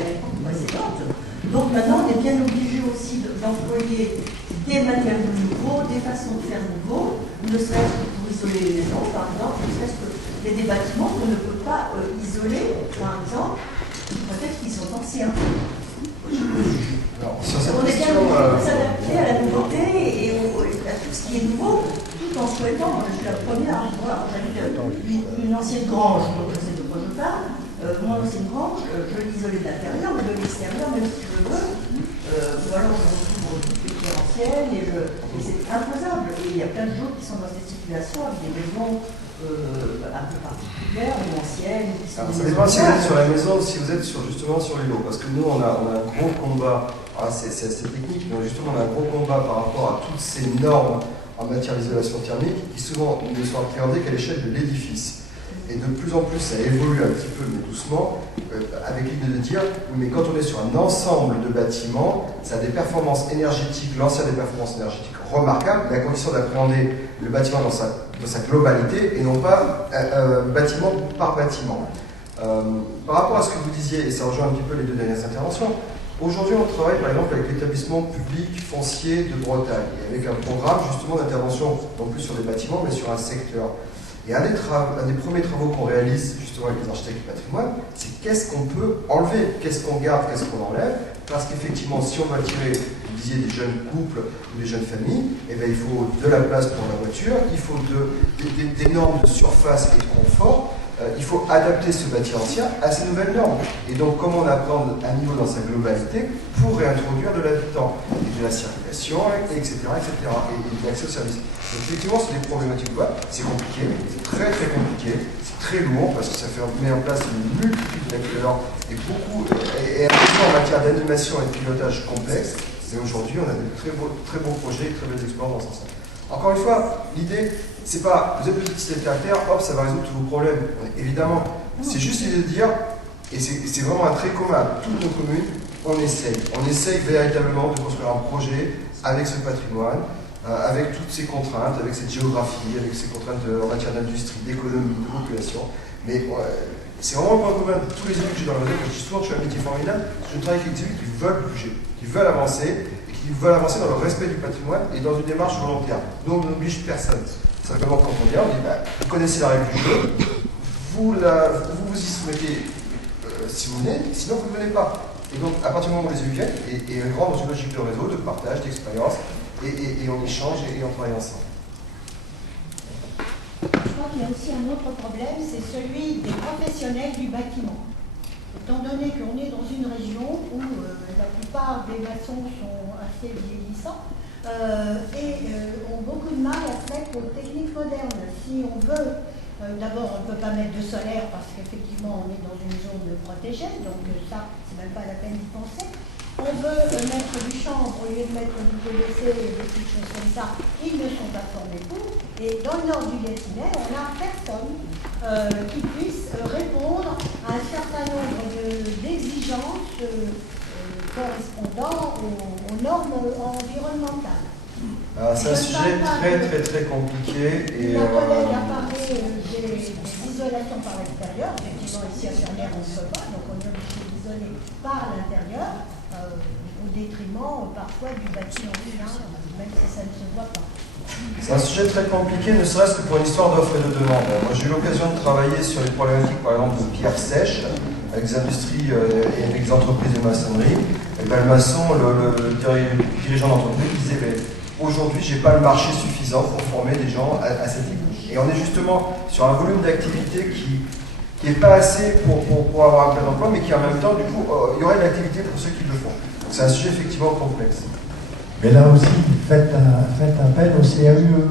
l'époque précédente. Donc maintenant, on est bien obligé aussi d'employer des matériaux nouveaux, des façons de faire nouveaux, ne serait-ce que pour isoler les maisons, par exemple, ne serait-ce que des bâtiments qu'on ne peut pas isoler, par exemple, peut-être qu'ils sont anciens. Alors, sur cette on est bien question, obligé de s'adapter à la nouveauté et à tout ce qui est nouveau, tout en souhaitant, je suis la première, j'habite une ancienne grange, donc je sais de quoi je parle. Mon ancienne grange, je l'isolais de l'intérieur, mais de l'extérieur, même si je veux, ou alors je retrouve toutes les pierres anciennes, et c'est imposable. Et il y a plein de gens qui sont dans cette situation avec des maisons un peu particulières ou anciennes. Ça dépend si vous êtes sur la maison ou si vous êtes justement sur l'îlot. Parce que nous, on a un gros combat, c'est assez technique, mais justement, on a un gros combat par rapport à toutes ces normes en matière d'isolation thermique qui souvent ne sont appréhendées qu'à l'échelle de l'édifice. Et de plus en plus, ça évolue un petit peu, mais doucement, avec l'idée de dire, mais quand on est sur un ensemble de bâtiments, ça a des performances énergétiques, l'ancien des performances énergétiques remarquables, mais à condition d'appréhender le bâtiment dans sa globalité, et non pas bâtiment par bâtiment. Par rapport à ce que vous disiez, et ça rejoint un petit peu les deux dernières interventions, aujourd'hui on travaille par exemple avec l'établissement public foncier de Bretagne, et avec un programme justement d'intervention, non plus sur des bâtiments, mais sur un secteur. Et un des premiers travaux qu'on réalise justement avec les architectes du patrimoine, c'est qu'est-ce qu'on peut enlever, qu'est-ce qu'on garde, qu'est-ce qu'on enlève, parce qu'effectivement, si on va attirer, vous disiez, des jeunes couples ou des jeunes familles, eh bien, il faut de la place pour la voiture, il faut des normes de surface et de confort, il faut adapter ce bâti ancien à ces nouvelles normes. Et donc, comment on apprend un niveau dans sa globalité pour réintroduire de l'habitant, et de la circulation, etc., et de l'accès aux services. Donc, effectivement, c'est des problématiques. C'est compliqué, c'est très très compliqué, c'est très lourd parce que ça met en place une multitude d'acteurs et en matière d'animation et de pilotage complexe. Et aujourd'hui, on a des très beaux projets et très belles expériences dans ce sens. Encore une fois, l'idée, c'est pas vous êtes le petit de caractère, hop, ça va résoudre tous vos problèmes. Évidemment, c'est juste l'idée de dire, et c'est vraiment un trait commun à toutes nos communes, on essaye véritablement de construire un projet avec ce patrimoine, avec toutes ces contraintes, avec cette géographie, avec ces contraintes en matière d'industrie, d'économie, de population. Mais c'est vraiment le point commun de tous les élus que j'ai dans la région. Je dis souvent que je suis un métier formidable, je travaille avec des élus qui veulent bouger, qui veulent avancer, et qui veulent avancer dans le respect du patrimoine et dans une démarche volontaire. Nous, on n'oblige personne. Simplement, quand on vient, on dit vous connaissez la règle du jeu, vous y soumettez si vous venez, sinon vous ne venez pas. Et donc, à partir du moment où les élus viennent, et rentrent dans une logique de réseau, de partage, d'expérience, et on échange et on travaille ensemble. Je crois qu'il y a aussi un autre problème, c'est celui des professionnels du bâtiment. Étant donné qu'on est dans une région où la plupart des maçons sont assez vieillissants et ont beaucoup de mal à se mettre aux techniques modernes. Si on veut, d'abord on ne peut pas mettre de solaire parce qu'effectivement on est dans une zone protégée, donc ça, c'est même pas la peine d'y penser. On veut mettre du chanvre au lieu de mettre du PVC et des petites choses comme ça, ils ne sont pas formés pour. Et dans le nord du Gâtinais, on n'a personne qui puisse répondre à un certain nombre d'exigences correspondant aux normes environnementales. C'est un sujet très compliqué. Ma collègue a parlé des isolations par l'extérieur. Effectivement, ici à Fernière, on ne peut pas, donc on est obligé d'isoler par l'intérieur, au détriment parfois du bâtiment ancien, même si ça ne se voit pas. C'est un sujet très compliqué, ne serait-ce que pour une histoire d'offre et de demande. Moi, j'ai eu l'occasion de travailler sur les problématiques, par exemple, de pierre sèche, avec des industries et avec des entreprises de maçonnerie. Et ben, le maçon, le dirigeant d'entreprise disait aujourd'hui, je n'ai pas le marché suffisant pour former des gens à cette niveau. Et on est justement sur un volume d'activité qui n'est pas assez pour avoir un plein emploi, mais qui en même temps, du coup, il y aurait de l'activité pour ceux qui le font. C'est un sujet effectivement complexe. Mais là aussi, faites appel au CAUE.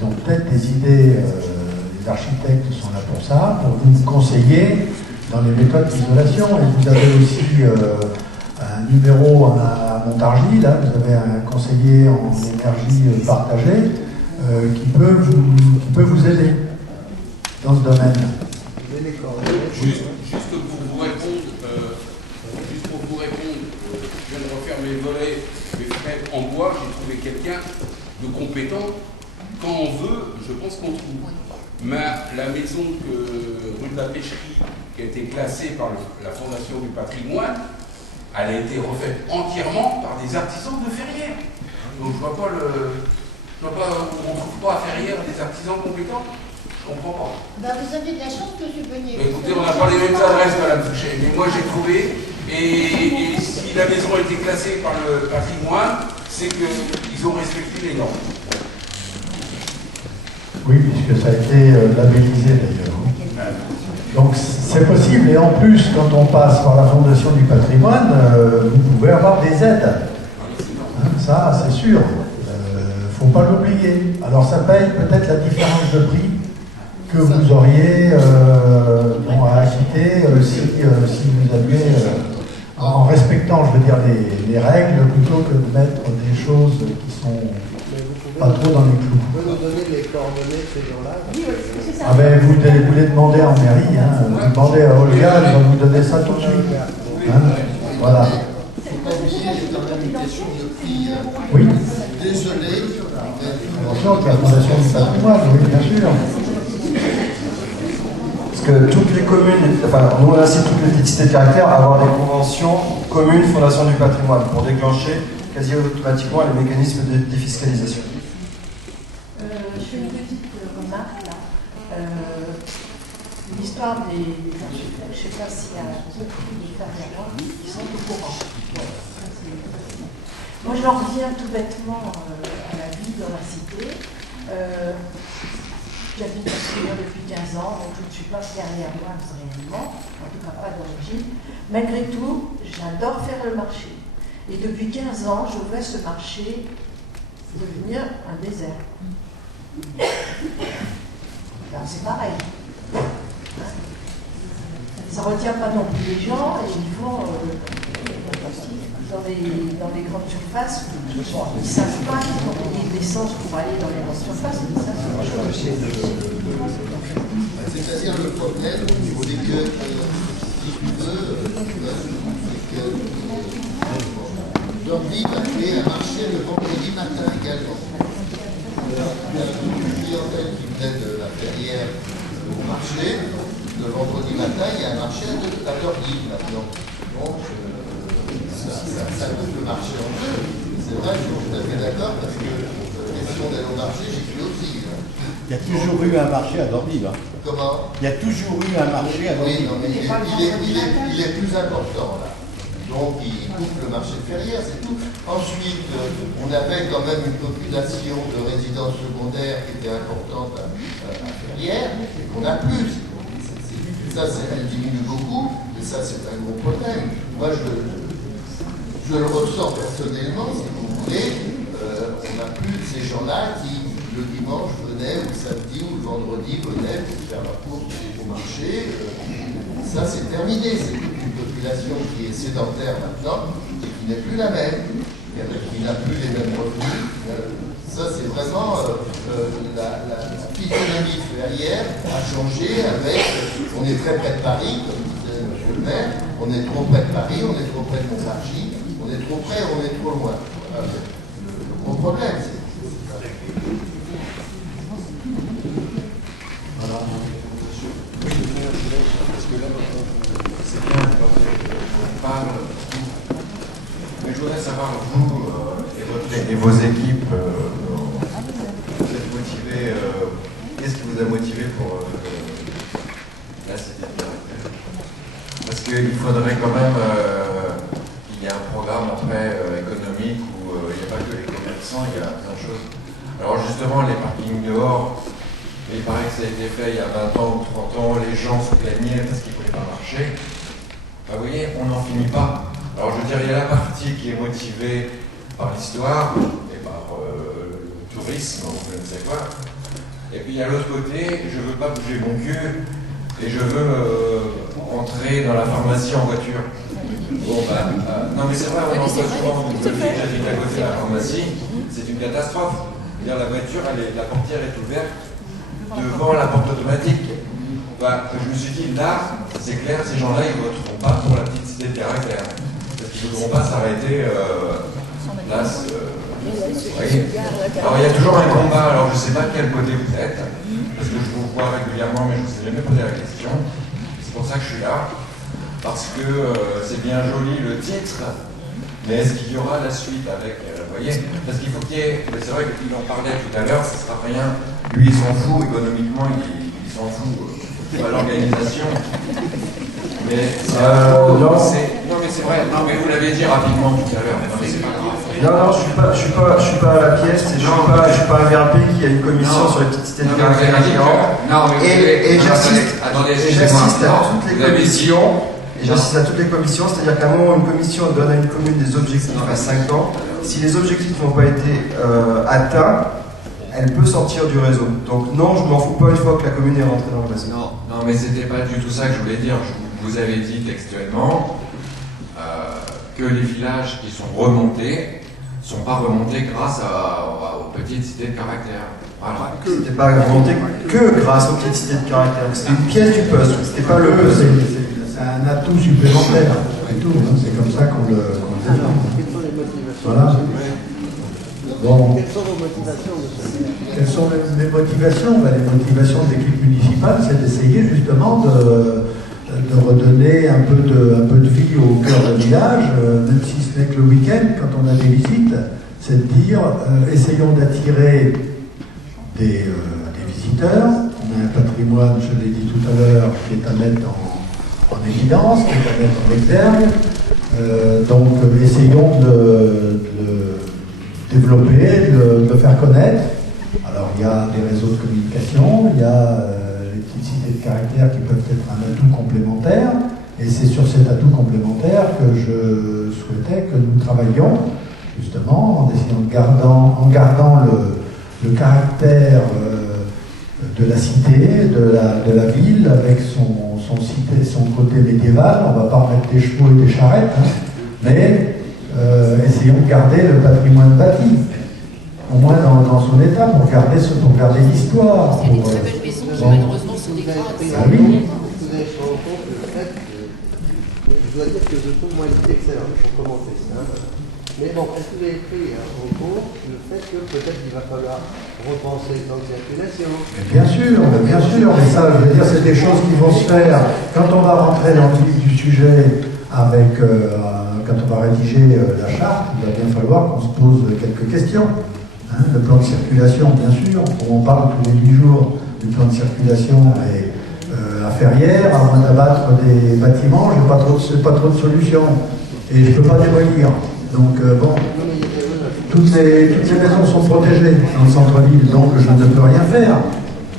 ils ont peut-être des idées, les architectes sont là pour ça, pour vous conseiller dans les méthodes d'isolation. Et vous avez aussi un numéro à Montargis, là, vous avez un conseiller en énergie partagée qui peut vous aider dans ce domaine. Juste pour vous répondre, je viens de refaire mes volets, mes fenêtres en bois, j'ai trouvé quelqu'un de compétent. Quand on veut, je pense qu'on trouve. Mais la maison rue de la Pêcherie, qui a été classée par la Fondation du patrimoine, elle a été refaite entièrement par des artisans de Ferrières. Donc je vois pas on ne trouve pas à Ferrières des artisans compétents. Je comprends pas. Ben, vous avez de la chance, M. Beunier. Écoutez, on n'a pas les mêmes adresses, Madame Fouché, mais moi j'ai trouvé, et si la maison a été classée par le patrimoine, c'est qu'ils ont respecté les normes. Oui, puisque ça a été labellisé d'ailleurs. Donc c'est possible, et en plus, quand on passe par la Fondation du patrimoine, vous pouvez avoir des aides. Hein, ça, c'est sûr. Faut pas l'oublier. Alors ça paye peut-être la différence de prix que vous auriez à acquitter si vous aviez, en respectant, je veux dire, les règles, plutôt que de mettre des choses qui sont pas trop dans les clous. Vous pouvez nous donner les coordonnées de ces gens-là? Ah ben vous les demandez en mairie, hein. Vous demandez à Olga, elle va vous donner ça tout de suite. Hein, voilà. Oui. Désolé. Attention, la Fondation du patrimoine, oui, bien sûr. Parce que toutes les communes, enfin, nous on incite toutes les petites cités de caractère à avoir des conventions communes Fondation du patrimoine pour déclencher quasi automatiquement les mécanismes de défiscalisation. Je fais une petite remarque là. L'histoire des architectes, je ne sais pas s'il y a beaucoup de Ferrières qui sont au courant. Moi, je leur reviens tout bêtement à la vie dans la cité. J'habite à Fribourg depuis 15 ans, donc je ne suis pas ferriéroise réellement, en tout cas pas d'origine. Malgré tout, j'adore faire le marché. Et depuis 15 ans, je vois ce marché devenir un désert. Alors, c'est pareil. Hein, ça ne retient pas non plus les gens et ils vont dans les grandes surfaces. Ils ne savent pas qu'ils vont payer de l'essence pour aller dans les grandes surfaces. Mais ça, c'est autre chose. C'est-à-dire le problème, c'est que, si tu veux, c'est que Dordy va créer un marché le vendredi matin également. Il y a une clientèle qui venait de la Ferrière au marché. Le vendredi matin, il y a un marché à Dordy maintenant. Donc, ça coupe le marché en deux. C'est vrai, je suis tout à fait d'accord, parce que question d'aller au marché, j'y suis aussi. Il y a toujours eu un marché à Dordy, là. Comment? Il y a toujours eu un marché à Dordy. Oui, non, mais il est plus important, là. Donc, il coupe le marché de Ferrières, c'est tout. Ensuite, on avait quand même une population de résidences secondaires qui était importante à Ferrières, et qu'on a plus. Ça, elle diminue beaucoup, et ça, c'est un gros problème. Moi, je le ressens personnellement, si vous voulez, on n'a plus de ces gens-là qui, le dimanche, venaient, ou le samedi, ou le vendredi, venaient pour faire la course au marché. Ça, c'est terminé. C'est toute une population qui est sédentaire maintenant, et qui n'est plus la même, qui n'a plus les mêmes revenus. Ça, c'est vraiment la physionomie ferrière a changé avec. On est très près de Paris, comme disait M. le maire, on est trop près de Paris, on est trop près de Montargis, on est trop près, on est trop loin. Voilà. Le gros problème, c'est ça. Voilà. Parce que là, c'est bien qu'on parle, mais je voudrais savoir, vous et vos équipes, vous êtes motivés, qu'est-ce qui vous a motivé pour la cité de caractère? Parce qu'il faudrait quand même qu'il y ait un programme après économique où il n'y a pas que les commerçants, il y a plein de choses. Alors justement, les parkings dehors, il paraît que ça a été fait il y a 20 ans ou 30 ans, les gens se plaignaient parce qu'ils ne pouvaient pas marcher. Bah, vous voyez, on n'en finit pas. Alors je veux dire, il y a la partie qui est motivée par l'histoire et par le tourisme, ou je ne sais quoi. Et puis à l'autre côté, je veux pas bouger mon cul et je veux entrer dans la pharmacie en voiture. Bon, non mais c'est vrai, on en voit souvent, j'habite à côté de la pharmacie, c'est une catastrophe. C'est-à-dire la voiture, la portière est ouverte devant la porte automatique. Je me suis dit, là, c'est clair, ces gens-là, ils ne voteront pas pour la petite cité de caractère. Parce qu'ils ne voudront pas s'arrêter place. Alors il y a toujours un combat, alors je ne sais pas de quel côté vous êtes, parce que je vous vois régulièrement, mais je ne vous ai jamais posé la question. C'est pour ça que je suis là, parce que c'est bien joli le titre, mais est-ce qu'il y aura la suite avec, vous voyez, parce qu'il faut qu'il y ait, c'est vrai qu'il en parlait tout à l'heure, ça ne sera rien, lui il s'en fout, économiquement il s'en fout, l'organisation. Mais non mais c'est vrai, non mais vous l'avez dit rapidement tout à l'heure, non mais c'est pas grave. Non, je suis pas à la pièce, et je suis pas à VRP qui a une commission sur les petites cités de caractère différents. Et j'insiste à toutes les commissions, c'est-à-dire qu'à un moment où une commission donne à une commune des objectifs à 5 ans, si les objectifs n'ont pas été atteints, elle peut sortir du réseau. Donc non, je m'en fous pas une fois que la commune est rentrée dans le réseau. Non, mais c'était pas du tout ça que je voulais dire. Vous avez dit textuellement que les villages qui sont remontés ne sont pas remontés grâce aux petites cités de caractère. Voilà. C'était pas remonté que grâce aux petites cités de caractère. C'était une pièce du puzzle, c'était pas le puzzle. C'est un atout supplémentaire. C'est comme ça qu'on le développe. Voilà. Bon. Quelles sont vos motivations, monsieur? Quelles sont mes motivations? Les motivations de l'équipe municipale, c'est d'essayer justement de redonner un peu de vie au cœur du village, même si ce n'est que le week-end, quand on a des visites, c'est de dire, essayons d'attirer des visiteurs. On a un patrimoine, je l'ai dit tout à l'heure, qui est à mettre en évidence, qui est à mettre en exergue. Donc essayons de développer, de le faire connaître. Alors il y a des réseaux de communication, il y a les petites cités de caractère qui peuvent être un atout complémentaire, et c'est sur cet atout complémentaire que je souhaitais que nous travaillions, justement, en essayant en gardant le caractère de la cité, de la ville, avec son côté médiéval. On ne va pas remettre des chevaux et des charrettes, mais essayons de garder le patrimoine bâti, au moins dans son état, pour garder l'histoire. Il y a des très belles maisons qui malheureusement se dégradent. Ah oui. Vous avez se rendre compte le fait que, je dois dire que je trouve moi l'idée excellente pour commenter ça. Mais bon, est-ce que vous avez pris en compte le fait que peut-être il va falloir repenser les temps de circulation? Bien sûr, mais ça, je veux dire, c'est des choses qui vont se faire quand on va rentrer dans le vif du sujet avec. Quand on va rédiger la charte, il va bien falloir qu'on se pose quelques questions. Le plan de circulation, bien sûr, on parle tous les 8 jours du plan de circulation, mais à Ferrières, à moins d'abattre des bâtiments, je n'ai pas trop de solutions. Et je ne peux pas démolir. Donc, bon, toutes les maisons sont protégées dans le centre-ville, donc je ne peux rien faire.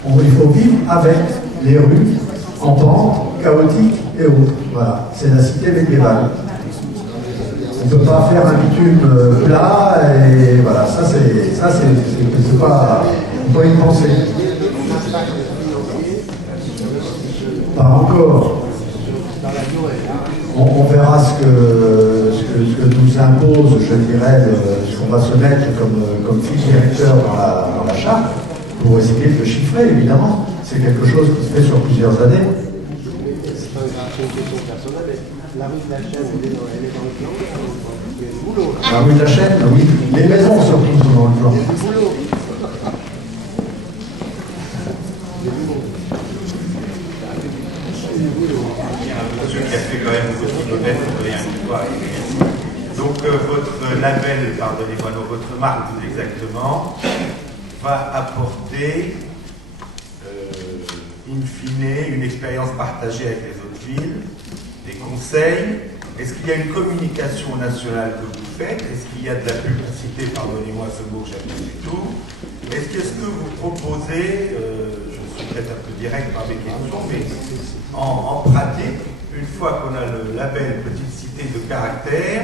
Il faut vivre avec les rues en pente, chaotiques et autres. Voilà, c'est la cité médiévale. On ne peut pas faire un bitume plat, et voilà, ça c'est pas une pensée. Pas encore. On verra ce que nous impose, je dirais, ce qu'on va se mettre comme fil directeur dans la charte, pour essayer de le chiffrer, évidemment. C'est quelque chose qui se fait sur plusieurs années. C'est pas une question personnelle, mais la rue de la Chaîne, elle est dans le plan. Il y a du boulot. La rue de la Chaîne, oui. Les maisons surtout sont dans le plan. Il y a du boulot. Qui a fait quand même beaucoup de kilomètres pour rien du tout arriver. Donc votre label, pardonnez-moi, votre marque plus exactement, va apporter in fine une expérience partagée avec les autres villes, des conseils. Est-ce qu'il y a une communication nationale que vous faites? Est-ce qu'il y a de la publicité? Pardonnez-moi ce mot que j'apprécie tout. Est-ce que vous proposez, je suis peut-être un peu direct par mes questions, mais en pratique, une fois qu'on a le label Petite Cité de Caractère,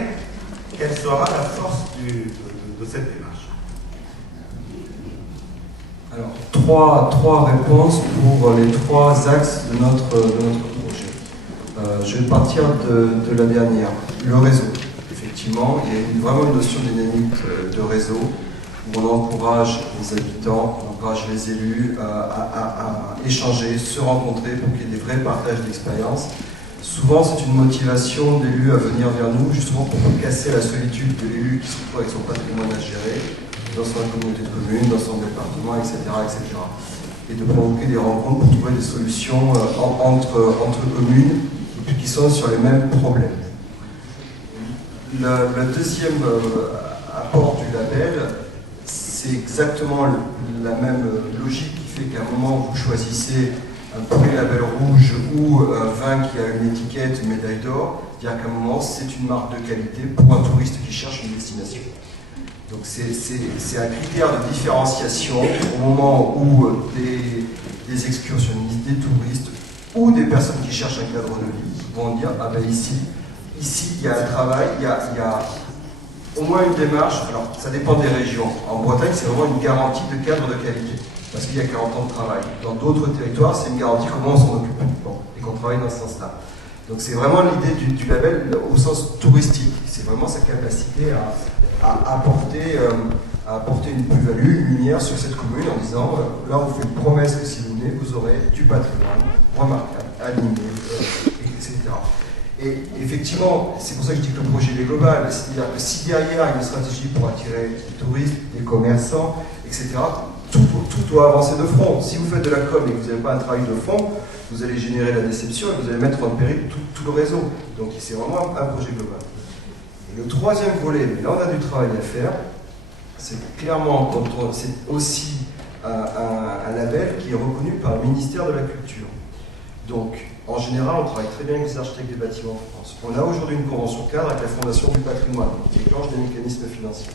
quelle sera la force de cette démarche? Alors, trois réponses pour les trois axes de notre projet. Je vais partir de la dernière, le réseau. Effectivement, il y a vraiment une notion dynamique de réseau où on encourage les habitants, on encourage les élus à échanger, se rencontrer pour qu'il y ait des vrais partages d'expériences. Souvent, c'est une motivation d'élus à venir vers nous, justement pour casser la solitude de l'élu qui se trouve avec son patrimoine à gérer, dans sa communauté de communes, dans son département, etc., etc. Et de provoquer des rencontres pour trouver des solutions entre communes qui sont sur les mêmes problèmes. Le deuxième apport du label, c'est exactement la même logique qui fait qu'à un moment, vous choisissez un premier label rouge ou un vin qui a une étiquette, une médaille d'or, c'est-à-dire qu'à un moment, c'est une marque de qualité pour un touriste qui cherche une destination. Donc c'est un critère de différenciation au moment où des excursionnistes, des touristes ou des personnes qui cherchent un cadre de vie vont dire « Ah ben ici, il y a un travail, il y a au moins une démarche. » Alors, ça dépend des régions. En Bretagne, c'est vraiment une garantie de cadre de qualité, parce qu'il y a 40 ans de travail. Dans d'autres territoires, c'est une garantie comment on s'en occupe, et qu'on travaille dans ce sens-là. Donc c'est vraiment l'idée du label au sens touristique. C'est vraiment sa capacité à apporter une plus-value, une lumière sur cette commune en disant là on vous fait une promesse que si vous venez, vous aurez du patrimoine remarquable, aligné, etc. Et effectivement, c'est pour ça que je dis que le projet est global, c'est-à-dire que si derrière il y a une stratégie pour attirer des touristes, des commerçants, etc., tout doit avancer de front. Si vous faites de la com et que vous n'avez pas un travail de fond, vous allez générer la déception et vous allez mettre en péril tout le réseau. Donc c'est vraiment un projet global. Et le troisième volet, mais là on a du travail à faire, c'est clairement, c'est aussi un label qui est reconnu par le ministère de la Culture. Donc, en général, on travaille très bien avec les architectes des bâtiments en France. On a aujourd'hui une convention cadre avec la Fondation du patrimoine, qui déclenche des mécanismes financiers.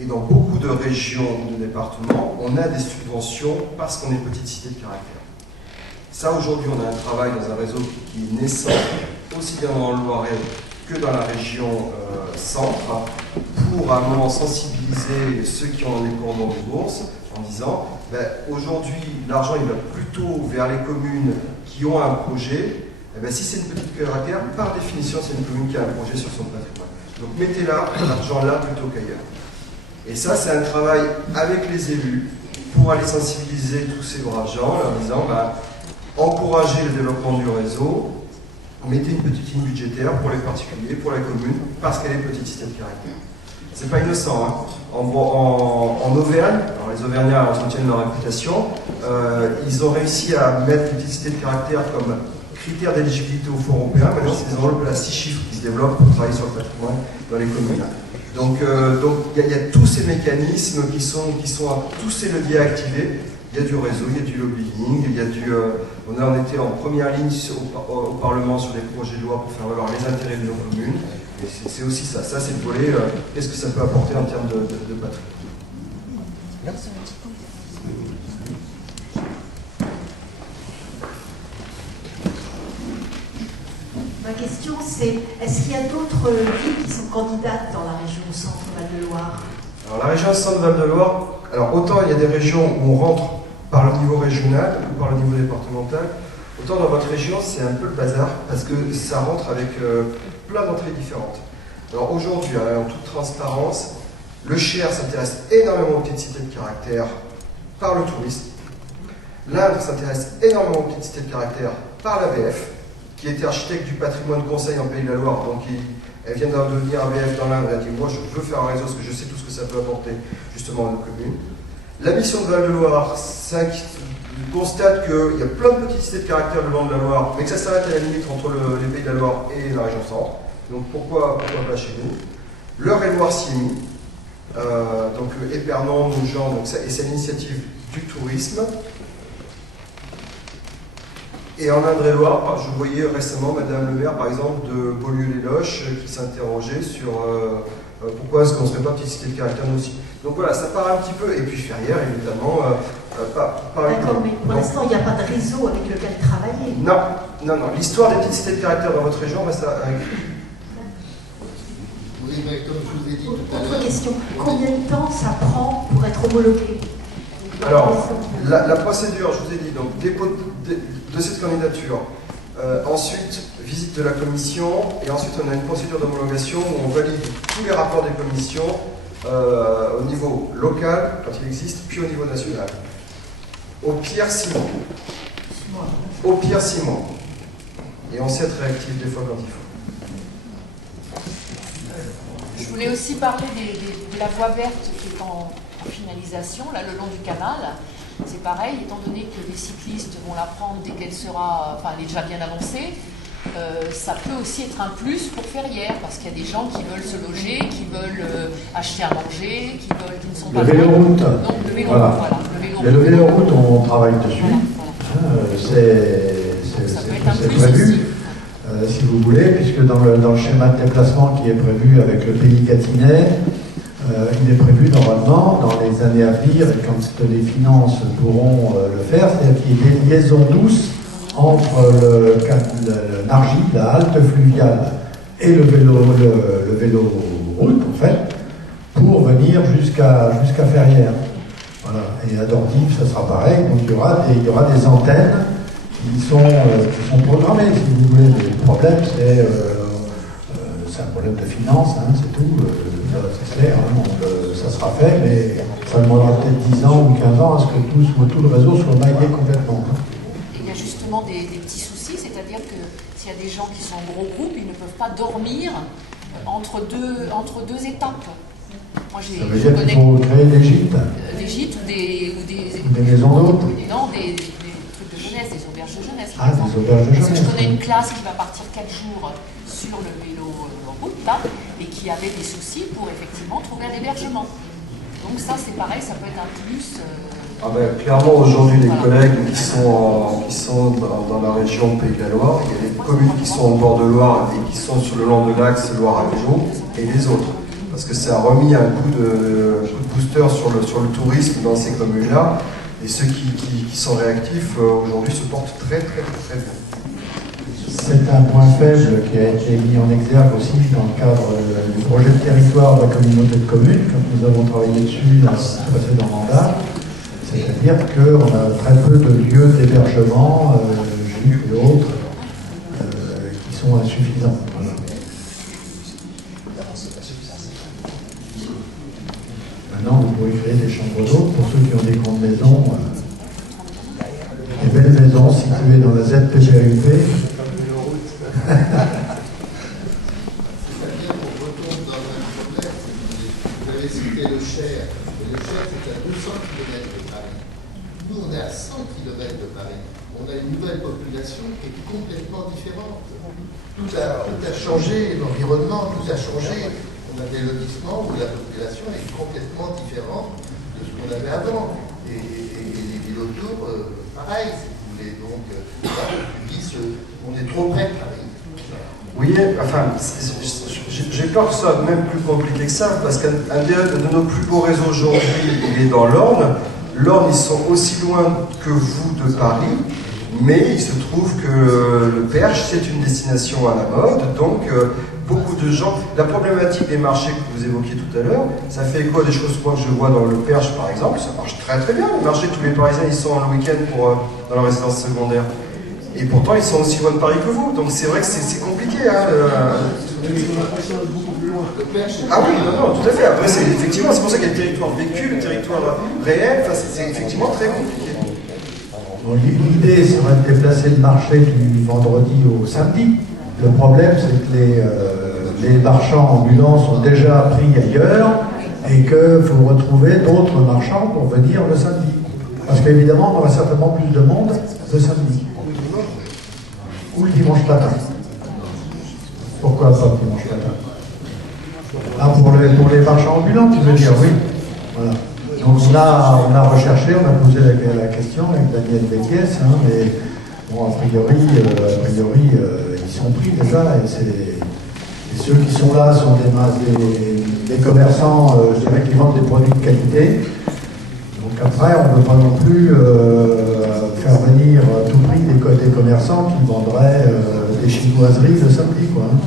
Et dans beaucoup de régions ou de départements, on a des subventions parce qu'on est petite cité de caractère. Ça, aujourd'hui, on a un travail dans un réseau qui est naissant, aussi bien dans le Loiret que dans la région centre, pour à un moment sensibiliser ceux qui ont des cordons de bourse en disant ben, aujourd'hui, l'argent il va plutôt vers les communes qui ont un projet. Eh ben, si c'est une petite caractère, par définition, c'est une commune qui a un projet sur son patrimoine. Donc mettez l'argent là plutôt qu'ailleurs. Et ça, c'est un travail avec les élus pour aller sensibiliser tous ces braves gens en leur disant ben, encouragez le développement du réseau, mettez une petite ligne budgétaire pour les particuliers, pour la commune, parce qu'elle est petite cité de caractère. C'est pas innocent. Hein. En Auvergne, alors les Auvergnats entretiennent leur réputation, ils ont réussi à mettre une petite cité de caractère comme critère d'éligibilité au Fonds européen. Maintenant, c'est des enveloppes à 6 chiffres qui se développent pour travailler sur le patrimoine dans les communes. Donc il y a tous ces mécanismes qui sont tous ces leviers activés. Il y a du réseau, il y a du lobbying, il y a on était en première ligne au Parlement sur des projets de loi pour faire valoir les intérêts de nos communes. Et c'est aussi ça. Ça, c'est le volet. Qu'est-ce que ça peut apporter en termes de patrimoine. Merci. Ma question, c'est est-ce qu'il y a d'autres villes qui sont candidates dans la région Centre-Val de Loire? Alors, la région Centre-Val de Loire, alors autant il y a des régions où on rentre par le niveau régional ou par le niveau départemental, autant dans votre région, c'est un peu le bazar parce que ça rentre avec plein d'entrées différentes. Alors aujourd'hui, en toute transparence, le Cher s'intéresse énormément aux petites cités de caractère par le tourisme. L'Indre s'intéresse énormément aux petites cités de caractère par l'ABF, qui était architecte du patrimoine conseil en Pays de la Loire. Donc elle vient de devenir ABF dans l'Indre et elle a dit moi je veux faire un réseau parce que je sais tout ce que ça peut apporter justement à nos communes. La mission de Val-de-Loire constate qu'il y a plein de petites cités de caractère le long de la Loire, mais que ça s'arrête à la limite entre les Pays de la Loire et la région centre. Donc pourquoi pas chez nous? L'Eure-et-Loire-Siemy, donc Épernon, Nogent, et c'est l'initiative du tourisme. Et en Indre-et-Loire, je voyais récemment Madame le maire, par exemple, de Beaulieu-les-Loches, qui s'interrogeait sur pourquoi est-ce qu'on ne serait pas petite cité de caractère nous aussi. Donc voilà, ça part un petit peu, et puis Ferrières, évidemment, D'accord, mais pour l'instant, il n'y a pas de réseau avec lequel travailler. Non. L'histoire des petites cités de caractère dans votre région, ben ça... Oui, mais comme je vous ai dit tout à l'heure... Autre question, combien de temps ça prend pour être homologué? Alors, la procédure, je vous ai dit, donc dépôt de cette candidature, ensuite visite de la commission, et ensuite on a une procédure d'homologation où on valide tous les rapports des commissions au niveau local, quand il existe, puis au niveau national. Au pire 6 mois. Au pire 6 mois. Et on sait être réactif des fois quand il faut. Je voulais aussi parler de la voie verte qui est en finalisation, là, le long du canal. C'est pareil, étant donné que les cyclistes vont la prendre dès qu'elle sera, enfin, elle est déjà bien avancée, ça peut aussi être un plus pour Ferrières, parce qu'il y a des gens qui veulent se loger, qui veulent acheter à manger, qui ne sont pas... Le vélo-route. Donc le vélo-route, voilà. Le vélo-route, on travaille dessus. C'est prévu, si vous voulez, puisque dans le schéma de déplacement qui est prévu avec le pays Gâtinais, il est prévu normalement dans les années à venir, et quand les finances pourront le faire, c'est-à-dire qu'il y ait des liaisons douces entre le Nargy, la halte fluviale, et le vélo-route, en fait, pour venir jusqu'à Ferrières. Voilà. Et à Dordives, ça sera pareil. Donc il y aura des antennes qui sont programmées, si vous voulez. Le problème, c'est un problème de finances, hein, c'est tout. C'est clair, hein, ça sera fait, mais ça demandera peut-être 10 ans ou 15 ans à ce que tout le réseau soit maillé complètement. Il y a justement des petits soucis, c'est-à-dire que s'il y a des gens qui sont en gros groupe, ils ne peuvent pas dormir entre deux étapes. Moi, ça veut dire qu'il faut créer des gîtes. Des gîtes ou des maisons d'hôtes. Non, des trucs de jeunesse, des auberges de jeunesse. Ah, des auberges de jeunesse. Parce que je connais une classe qui va partir 4 jours sur le vélo route, là, et qui avait des soucis pour effectivement trouver un hébergement. Donc ça, c'est pareil, ça peut être un plus. Ah ben, clairement, aujourd'hui, les collègues qui sont dans la région Pays de la Loire, il y a des communes qui sont au bord de Loire et qui sont sur le long de l'axe Loire-Aveyron, et les autres. Parce que ça a remis un coup de booster sur le tourisme dans ces communes-là, et ceux qui sont réactifs aujourd'hui se portent très très très bien. C'est un point faible qui a été mis en exergue aussi dans le cadre du projet de territoire de la communauté de communes, quand nous avons travaillé dessus dans le précédent mandat. C'est-à-dire qu'on a très peu de lieux d'hébergement, juifs et autres, qui sont insuffisants. Voilà. Maintenant, vous pouvez créer des chambres d'hôtes pour ceux qui ont des grandes maisons, des belles maisons situées dans la ZPGUP. C'est-à-dire qu'on retombe dans un problème. Vous avez cité le Cher. Le Cher, c'est à 200 km de Paris. Nous, on est à 100 km de Paris. On a une nouvelle population qui est complètement différente. Tout a changé, l'environnement, tout a changé. On a des lotissements où la population est complètement différente de ce qu'on avait avant. Et les villes autour, pareil, si vous voulez. Donc, on est trop près de Paris. Oui, enfin, j'ai peur que ce soit même plus compliqué que ça, parce qu'un de nos plus beaux réseaux aujourd'hui, il est dans l'Orne. L'Orne, ils sont aussi loin que vous de Paris, mais il se trouve que le Perche, c'est une destination à la mode, donc beaucoup de gens... La problématique des marchés que vous évoquiez tout à l'heure, ça fait écho à des choses que je vois dans le Perche, par exemple, ça marche très très bien, les marchés, tous les Parisiens, ils sont le week-end dans leur résidence secondaire. Et pourtant, ils sont aussi loin de Paris que vous. Donc c'est vrai que c'est compliqué. Hein, Ah oui, non, tout à fait. Après, effectivement, c'est pour ça qu'il y a le territoire vécu, le territoire réel. Enfin, c'est effectivement très compliqué. Bon, l'idée serait de déplacer le marché du vendredi au samedi. Le problème, c'est que les marchands ambulants sont déjà pris ailleurs et qu'il faut retrouver d'autres marchands pour venir le samedi. Parce qu'évidemment, on aura certainement plus de monde le samedi. Ou le dimanche matin. Pourquoi pas le dimanche matin? Ah, pour les marchands ambulants, tu veux dire, oui. Voilà. Donc on a recherché, on a posé la question avec Daniel Béquiès, hein, mais bon, a priori, ils sont pris déjà, et ceux qui sont là sont des commerçants, je dirais, qui vendent des produits de qualité. Donc après, on ne peut pas non plus faire venir à tout prix des commerçants qui vendraient des chinoiseries le samedi, quoi. Hein.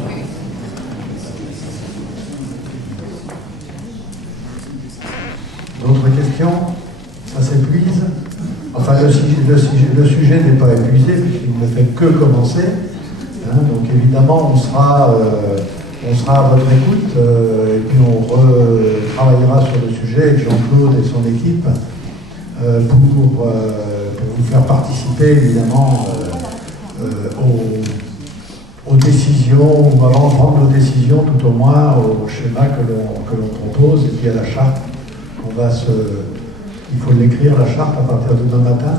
D'autres questions? Ça c'est s'épuise. Enfin, le sujet n'est pas épuisé puisqu'il ne fait que commencer. Hein, donc évidemment, on sera à votre écoute et puis on retravaillera sur le sujet avec Jean-Claude et son équipe pour vous faire participer évidemment aux décisions, ou avant de prendre nos décisions, tout au moins au schéma que l'on propose et puis à la charte qu'on va se... Il faut l'écrire, la charte, à partir de demain matin.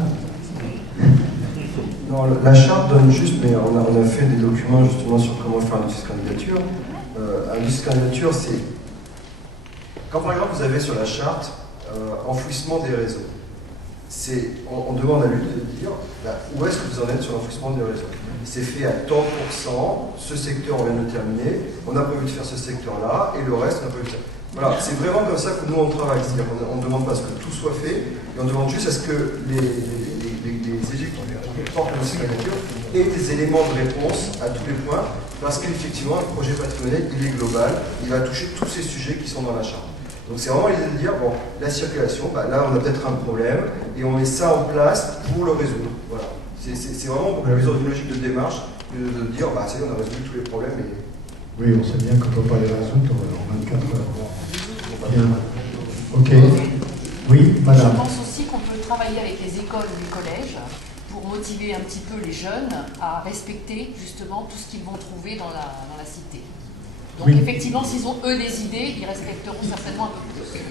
Non, la charte donne juste, mais on a fait des documents justement sur comment faire un dossier de candidature. Un dossier de candidature, c'est... Quand par exemple vous avez sur la charte enfouissement des réseaux, on demande à lui de dire où est-ce que vous en êtes sur l'enfouissement des réseaux. C'est fait à tant %, ce secteur on vient de le terminer, on a prévu de faire ce secteur-là, et le reste on a prévu de faire. Voilà, c'est vraiment comme ça que nous on travaille, c'est-à-dire qu'on ne demande pas à ce que tout soit fait, et on demande juste à ce que les équipes qui portent le dossier de candidature aient des éléments de réponse à tous les points, parce qu'effectivement le projet patrimonial il est global, il va toucher tous ces sujets qui sont dans la charte. Donc c'est vraiment l'idée de dire, bon, la circulation, là on a peut-être un problème, et on met ça en place pour le résoudre. Voilà. C'est vraiment beaucoup plus dans une logique de démarche que de dire, c'est on a résolu tous les problèmes. Et... Oui, on sait bien qu'on ne peut pas les résoudre en 24 heures. Bien. Ok. Oui, madame. Je pense aussi qu'on peut travailler avec les écoles ou les collèges pour motiver un petit peu les jeunes à respecter justement tout ce qu'ils vont trouver dans la cité. Donc oui. Effectivement, s'ils ont eux des idées, ils respecteront certainement un peu plus.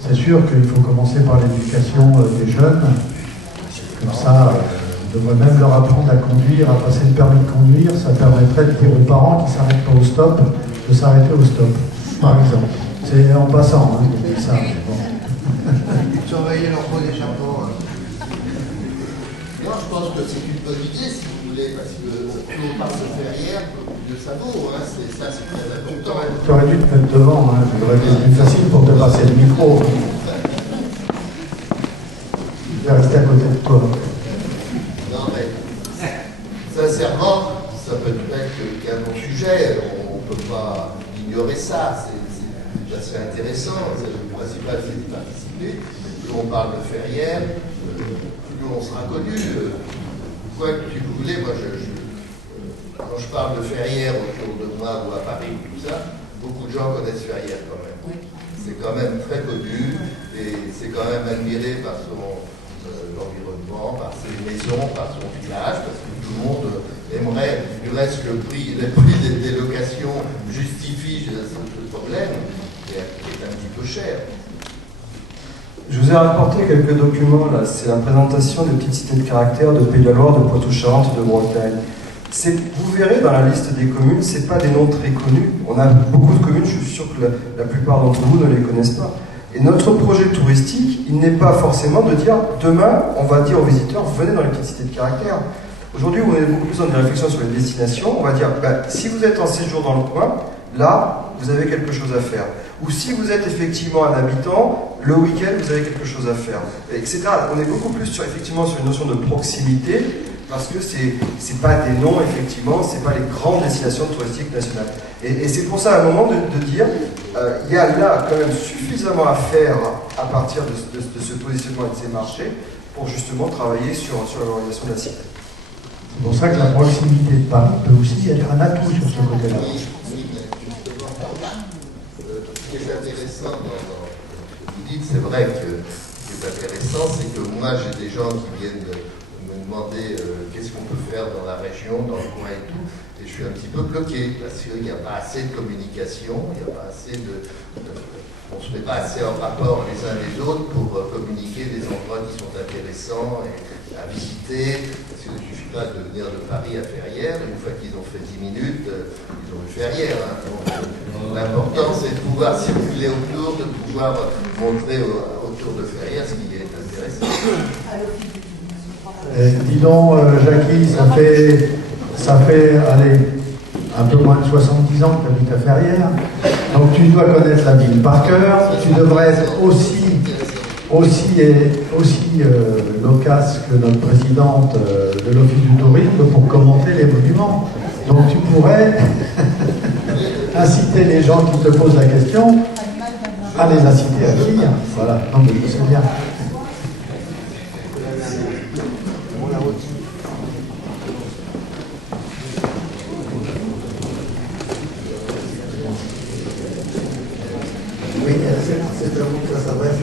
C'est sûr qu'il faut commencer par l'éducation des jeunes. Comme ça, on devrait même leur apprendre à conduire, à passer le permis de conduire. Ça permettrait de dire aux parents qui ne s'arrêtent pas au stop, de s'arrêter au stop, par exemple. C'est en passant, hein, je dis ça. Bon. Surveiller leur pot d'échappement. Moi, je pense que c'est une bonne idée, si vous voulez, parce que tout par se faire hier, de sabot, hein, c'est très important. Tu aurais dû te mettre devant, hein, ça aurait été plus facile pour te passer le micro. Je vais rester à côté de toi. Non, mais sincèrement, ça peut être qu'un bon sujet, on ne peut pas ignorer ça. C'est assez intéressant, le principal c'est d'y participer. Plus on parle de Ferrières, plus on sera connu. Quoi que vous voulez, moi quand je parle de Ferrières autour de moi ou à Paris ou tout ça, beaucoup de gens connaissent Ferrières quand même. C'est quand même très connu et c'est quand même admiré par son environnement, par ses maisons, par son village, parce que tout le monde aimerait, du reste le prix des locations justifie ce problème. Qui est un petit peu cher. Je vous ai rapporté quelques documents là. C'est la présentation des petites cités de caractère de Pays de la Loire, de Poitou-Charentes, de Bretagne. Vous verrez dans la liste des communes, ce n'est pas des noms très connus. On a beaucoup de communes, je suis sûr que la plupart d'entre vous ne les connaissent pas. Et notre projet touristique, il n'est pas forcément de dire demain, on va dire aux visiteurs, venez dans les petites cités de caractère. Aujourd'hui, on est beaucoup plus dans des réflexions sur les destinations. On va dire, si vous êtes en séjour dans le coin, là, vous avez quelque chose à faire. Ou si vous êtes effectivement un habitant, le week-end, vous avez quelque chose à faire, etc. On est beaucoup plus effectivement sur une notion de proximité, parce que c'est pas des noms, effectivement, c'est pas les grandes destinations touristiques nationales. Et c'est pour ça, à un moment, de dire, il y a là quand même suffisamment à faire à partir de ce positionnement et de ces marchés, pour justement travailler sur la valorisation de la cité. C'est pour ça que la proximité de Paris peut aussi être un atout sur ce côté-là. Ce qui est intéressant dans ce que vous dites, c'est vrai que ce qui est intéressant, c'est que moi j'ai des gens qui viennent me demander qu'est-ce qu'on peut faire dans la région, dans le coin et tout, et je suis un petit peu bloqué parce qu'il n'y a pas assez de communication, il n'y a pas assez on ne se met pas assez en rapport les uns les autres pour communiquer des endroits qui sont intéressants et à visiter, parce qu'il ne suffit pas de venir de Paris à Ferrières, une fois qu'ils ont fait 10 minutes, ils ont vu Ferrières. Hein. L'important c'est de pouvoir circuler autour, de pouvoir montrer autour de Ferrières ce qui est intéressant. Dis donc, Jackie, ça fait allez, un peu moins de 70 ans que tu habites à Ferrières, donc tu dois connaître la ville par cœur, tu devrais être aussi loquace que notre présidente de l'Office du tourisme pour commenter les monuments. Donc tu pourrais inciter les gens qui te posent la question à les inciter à venir. Voilà, non mais je sais bien.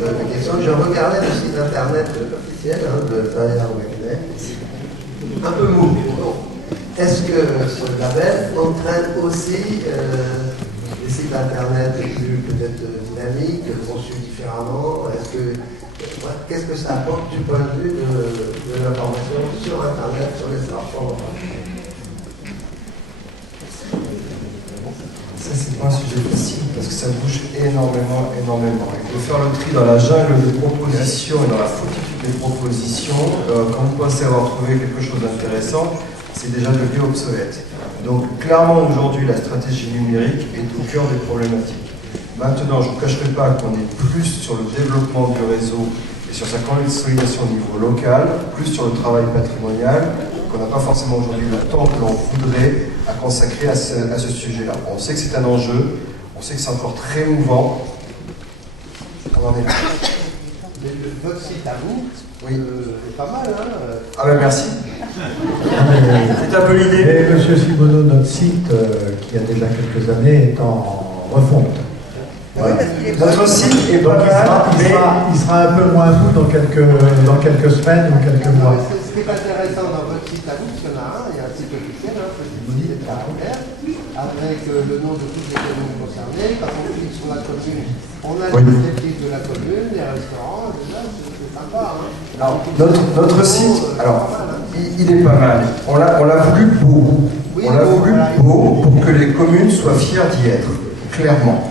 de questions. Je regardais le site internet officiel de Taillard Wagner, un peu mou. Est-ce que ce label entraîne aussi des sites internet plus peut-être dynamiques, conçus différemment? Qu'est-ce que ça apporte du point de vue de l'information sur internet, sur les smartphones? Ça, c'est pas un sujet facile parce que ça bouge énormément. Il faut faire le tri dans la jungle des propositions et dans la foultitude des propositions. Quand vous pensez avoir trouvé quelque chose d'intéressant, c'est déjà devenu obsolète. Donc, clairement, aujourd'hui, la stratégie numérique est au cœur des problématiques. Maintenant, je ne vous cacherai pas qu'on est plus sur le développement du réseau et sur sa consolidation au niveau local, plus sur le travail patrimonial, qu'on n'a pas forcément aujourd'hui le temps que l'on voudrait à consacrer à ce sujet-là. On sait que c'est un enjeu, on sait que c'est encore très mouvant. On en est là. Votre site à vous est pas mal, hein? Ah ben merci. C'est un peu l'idée. Et Monsieur Simoneau, notre site, qui a déjà quelques années, est en refonte. Voilà. Notre site est pas mal, il sera un peu moins fou dans quelques semaines ou quelques mois. Ce qui est intéressant dans votre site à vous, parce qu'il y en a un, il y a un site officiel, petit de caractère, avec le nom de toutes les communes concernées. Quand on clique sur la commune, on a les descriptifs de la commune, les restaurants, c'est sympa. Alors, notre site, alors, il est pas mal. On l'a voulu beau. On l'a voulu beau pour que les communes soient fières d'y être, clairement.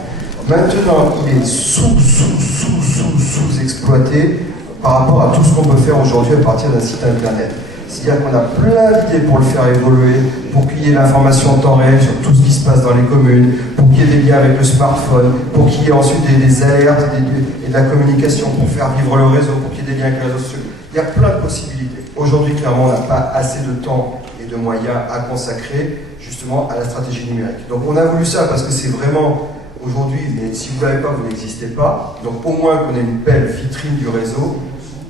Maintenant, il est sous-exploité par rapport à tout ce qu'on peut faire aujourd'hui à partir d'un site internet. C'est-à-dire qu'on a plein d'idées pour le faire évoluer, pour qu'il y ait l'information en temps réel sur tout ce qui se passe dans les communes, pour qu'il y ait des liens avec le smartphone, pour qu'il y ait ensuite des alertes et de la communication pour faire vivre le réseau, pour qu'il y ait des liens avec les réseaux sociaux. Il y a plein de possibilités. Aujourd'hui, clairement, on n'a pas assez de temps et de moyens à consacrer justement à la stratégie numérique. Donc on a voulu ça parce que c'est vraiment aujourd'hui, mais si vous ne l'avez pas, vous n'existez pas. Donc au moins qu'on ait une belle vitrine du réseau,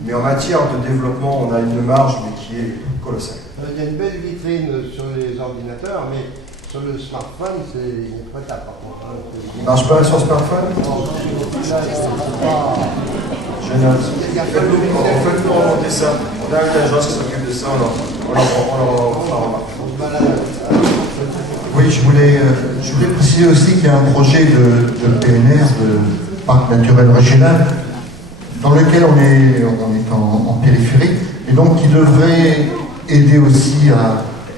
mais en matière de développement, on a une marge mais qui est colossale. Il y a une belle vitrine sur les ordinateurs, mais sur le smartphone, c'est une autre étape par contre. Il ne marche pas sur smartphone? Je note. Faites-nous remonter ça. On a une agence qui s'occupe de ça, on leur fera remarquer. Oui, je voulais préciser aussi qu'il y a un projet de PNR, de parc naturel régional, dans lequel on est en périphérie, et donc qui devrait aider aussi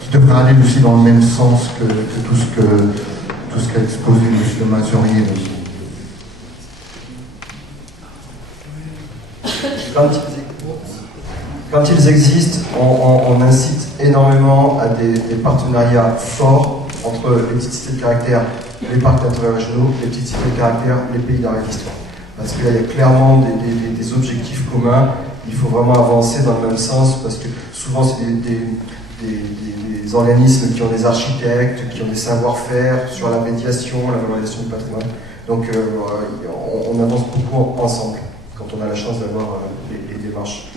qui devrait aller aussi dans le même sens que tout ce qu'a exposé M. Mazurier aussi. Quand ils existent, on incite énormément à des partenariats forts entre les petites cités de caractère, les parcs naturels régionaux, les petites cités de caractère, les pays d'arrêt d'histoire. Parce que là, il y a clairement des objectifs communs. Il faut vraiment avancer dans le même sens parce que souvent, c'est des organismes qui ont des architectes, qui ont des savoir-faire sur la médiation, la valorisation du patrimoine. Donc, on avance beaucoup ensemble quand on a la chance d'avoir les démarches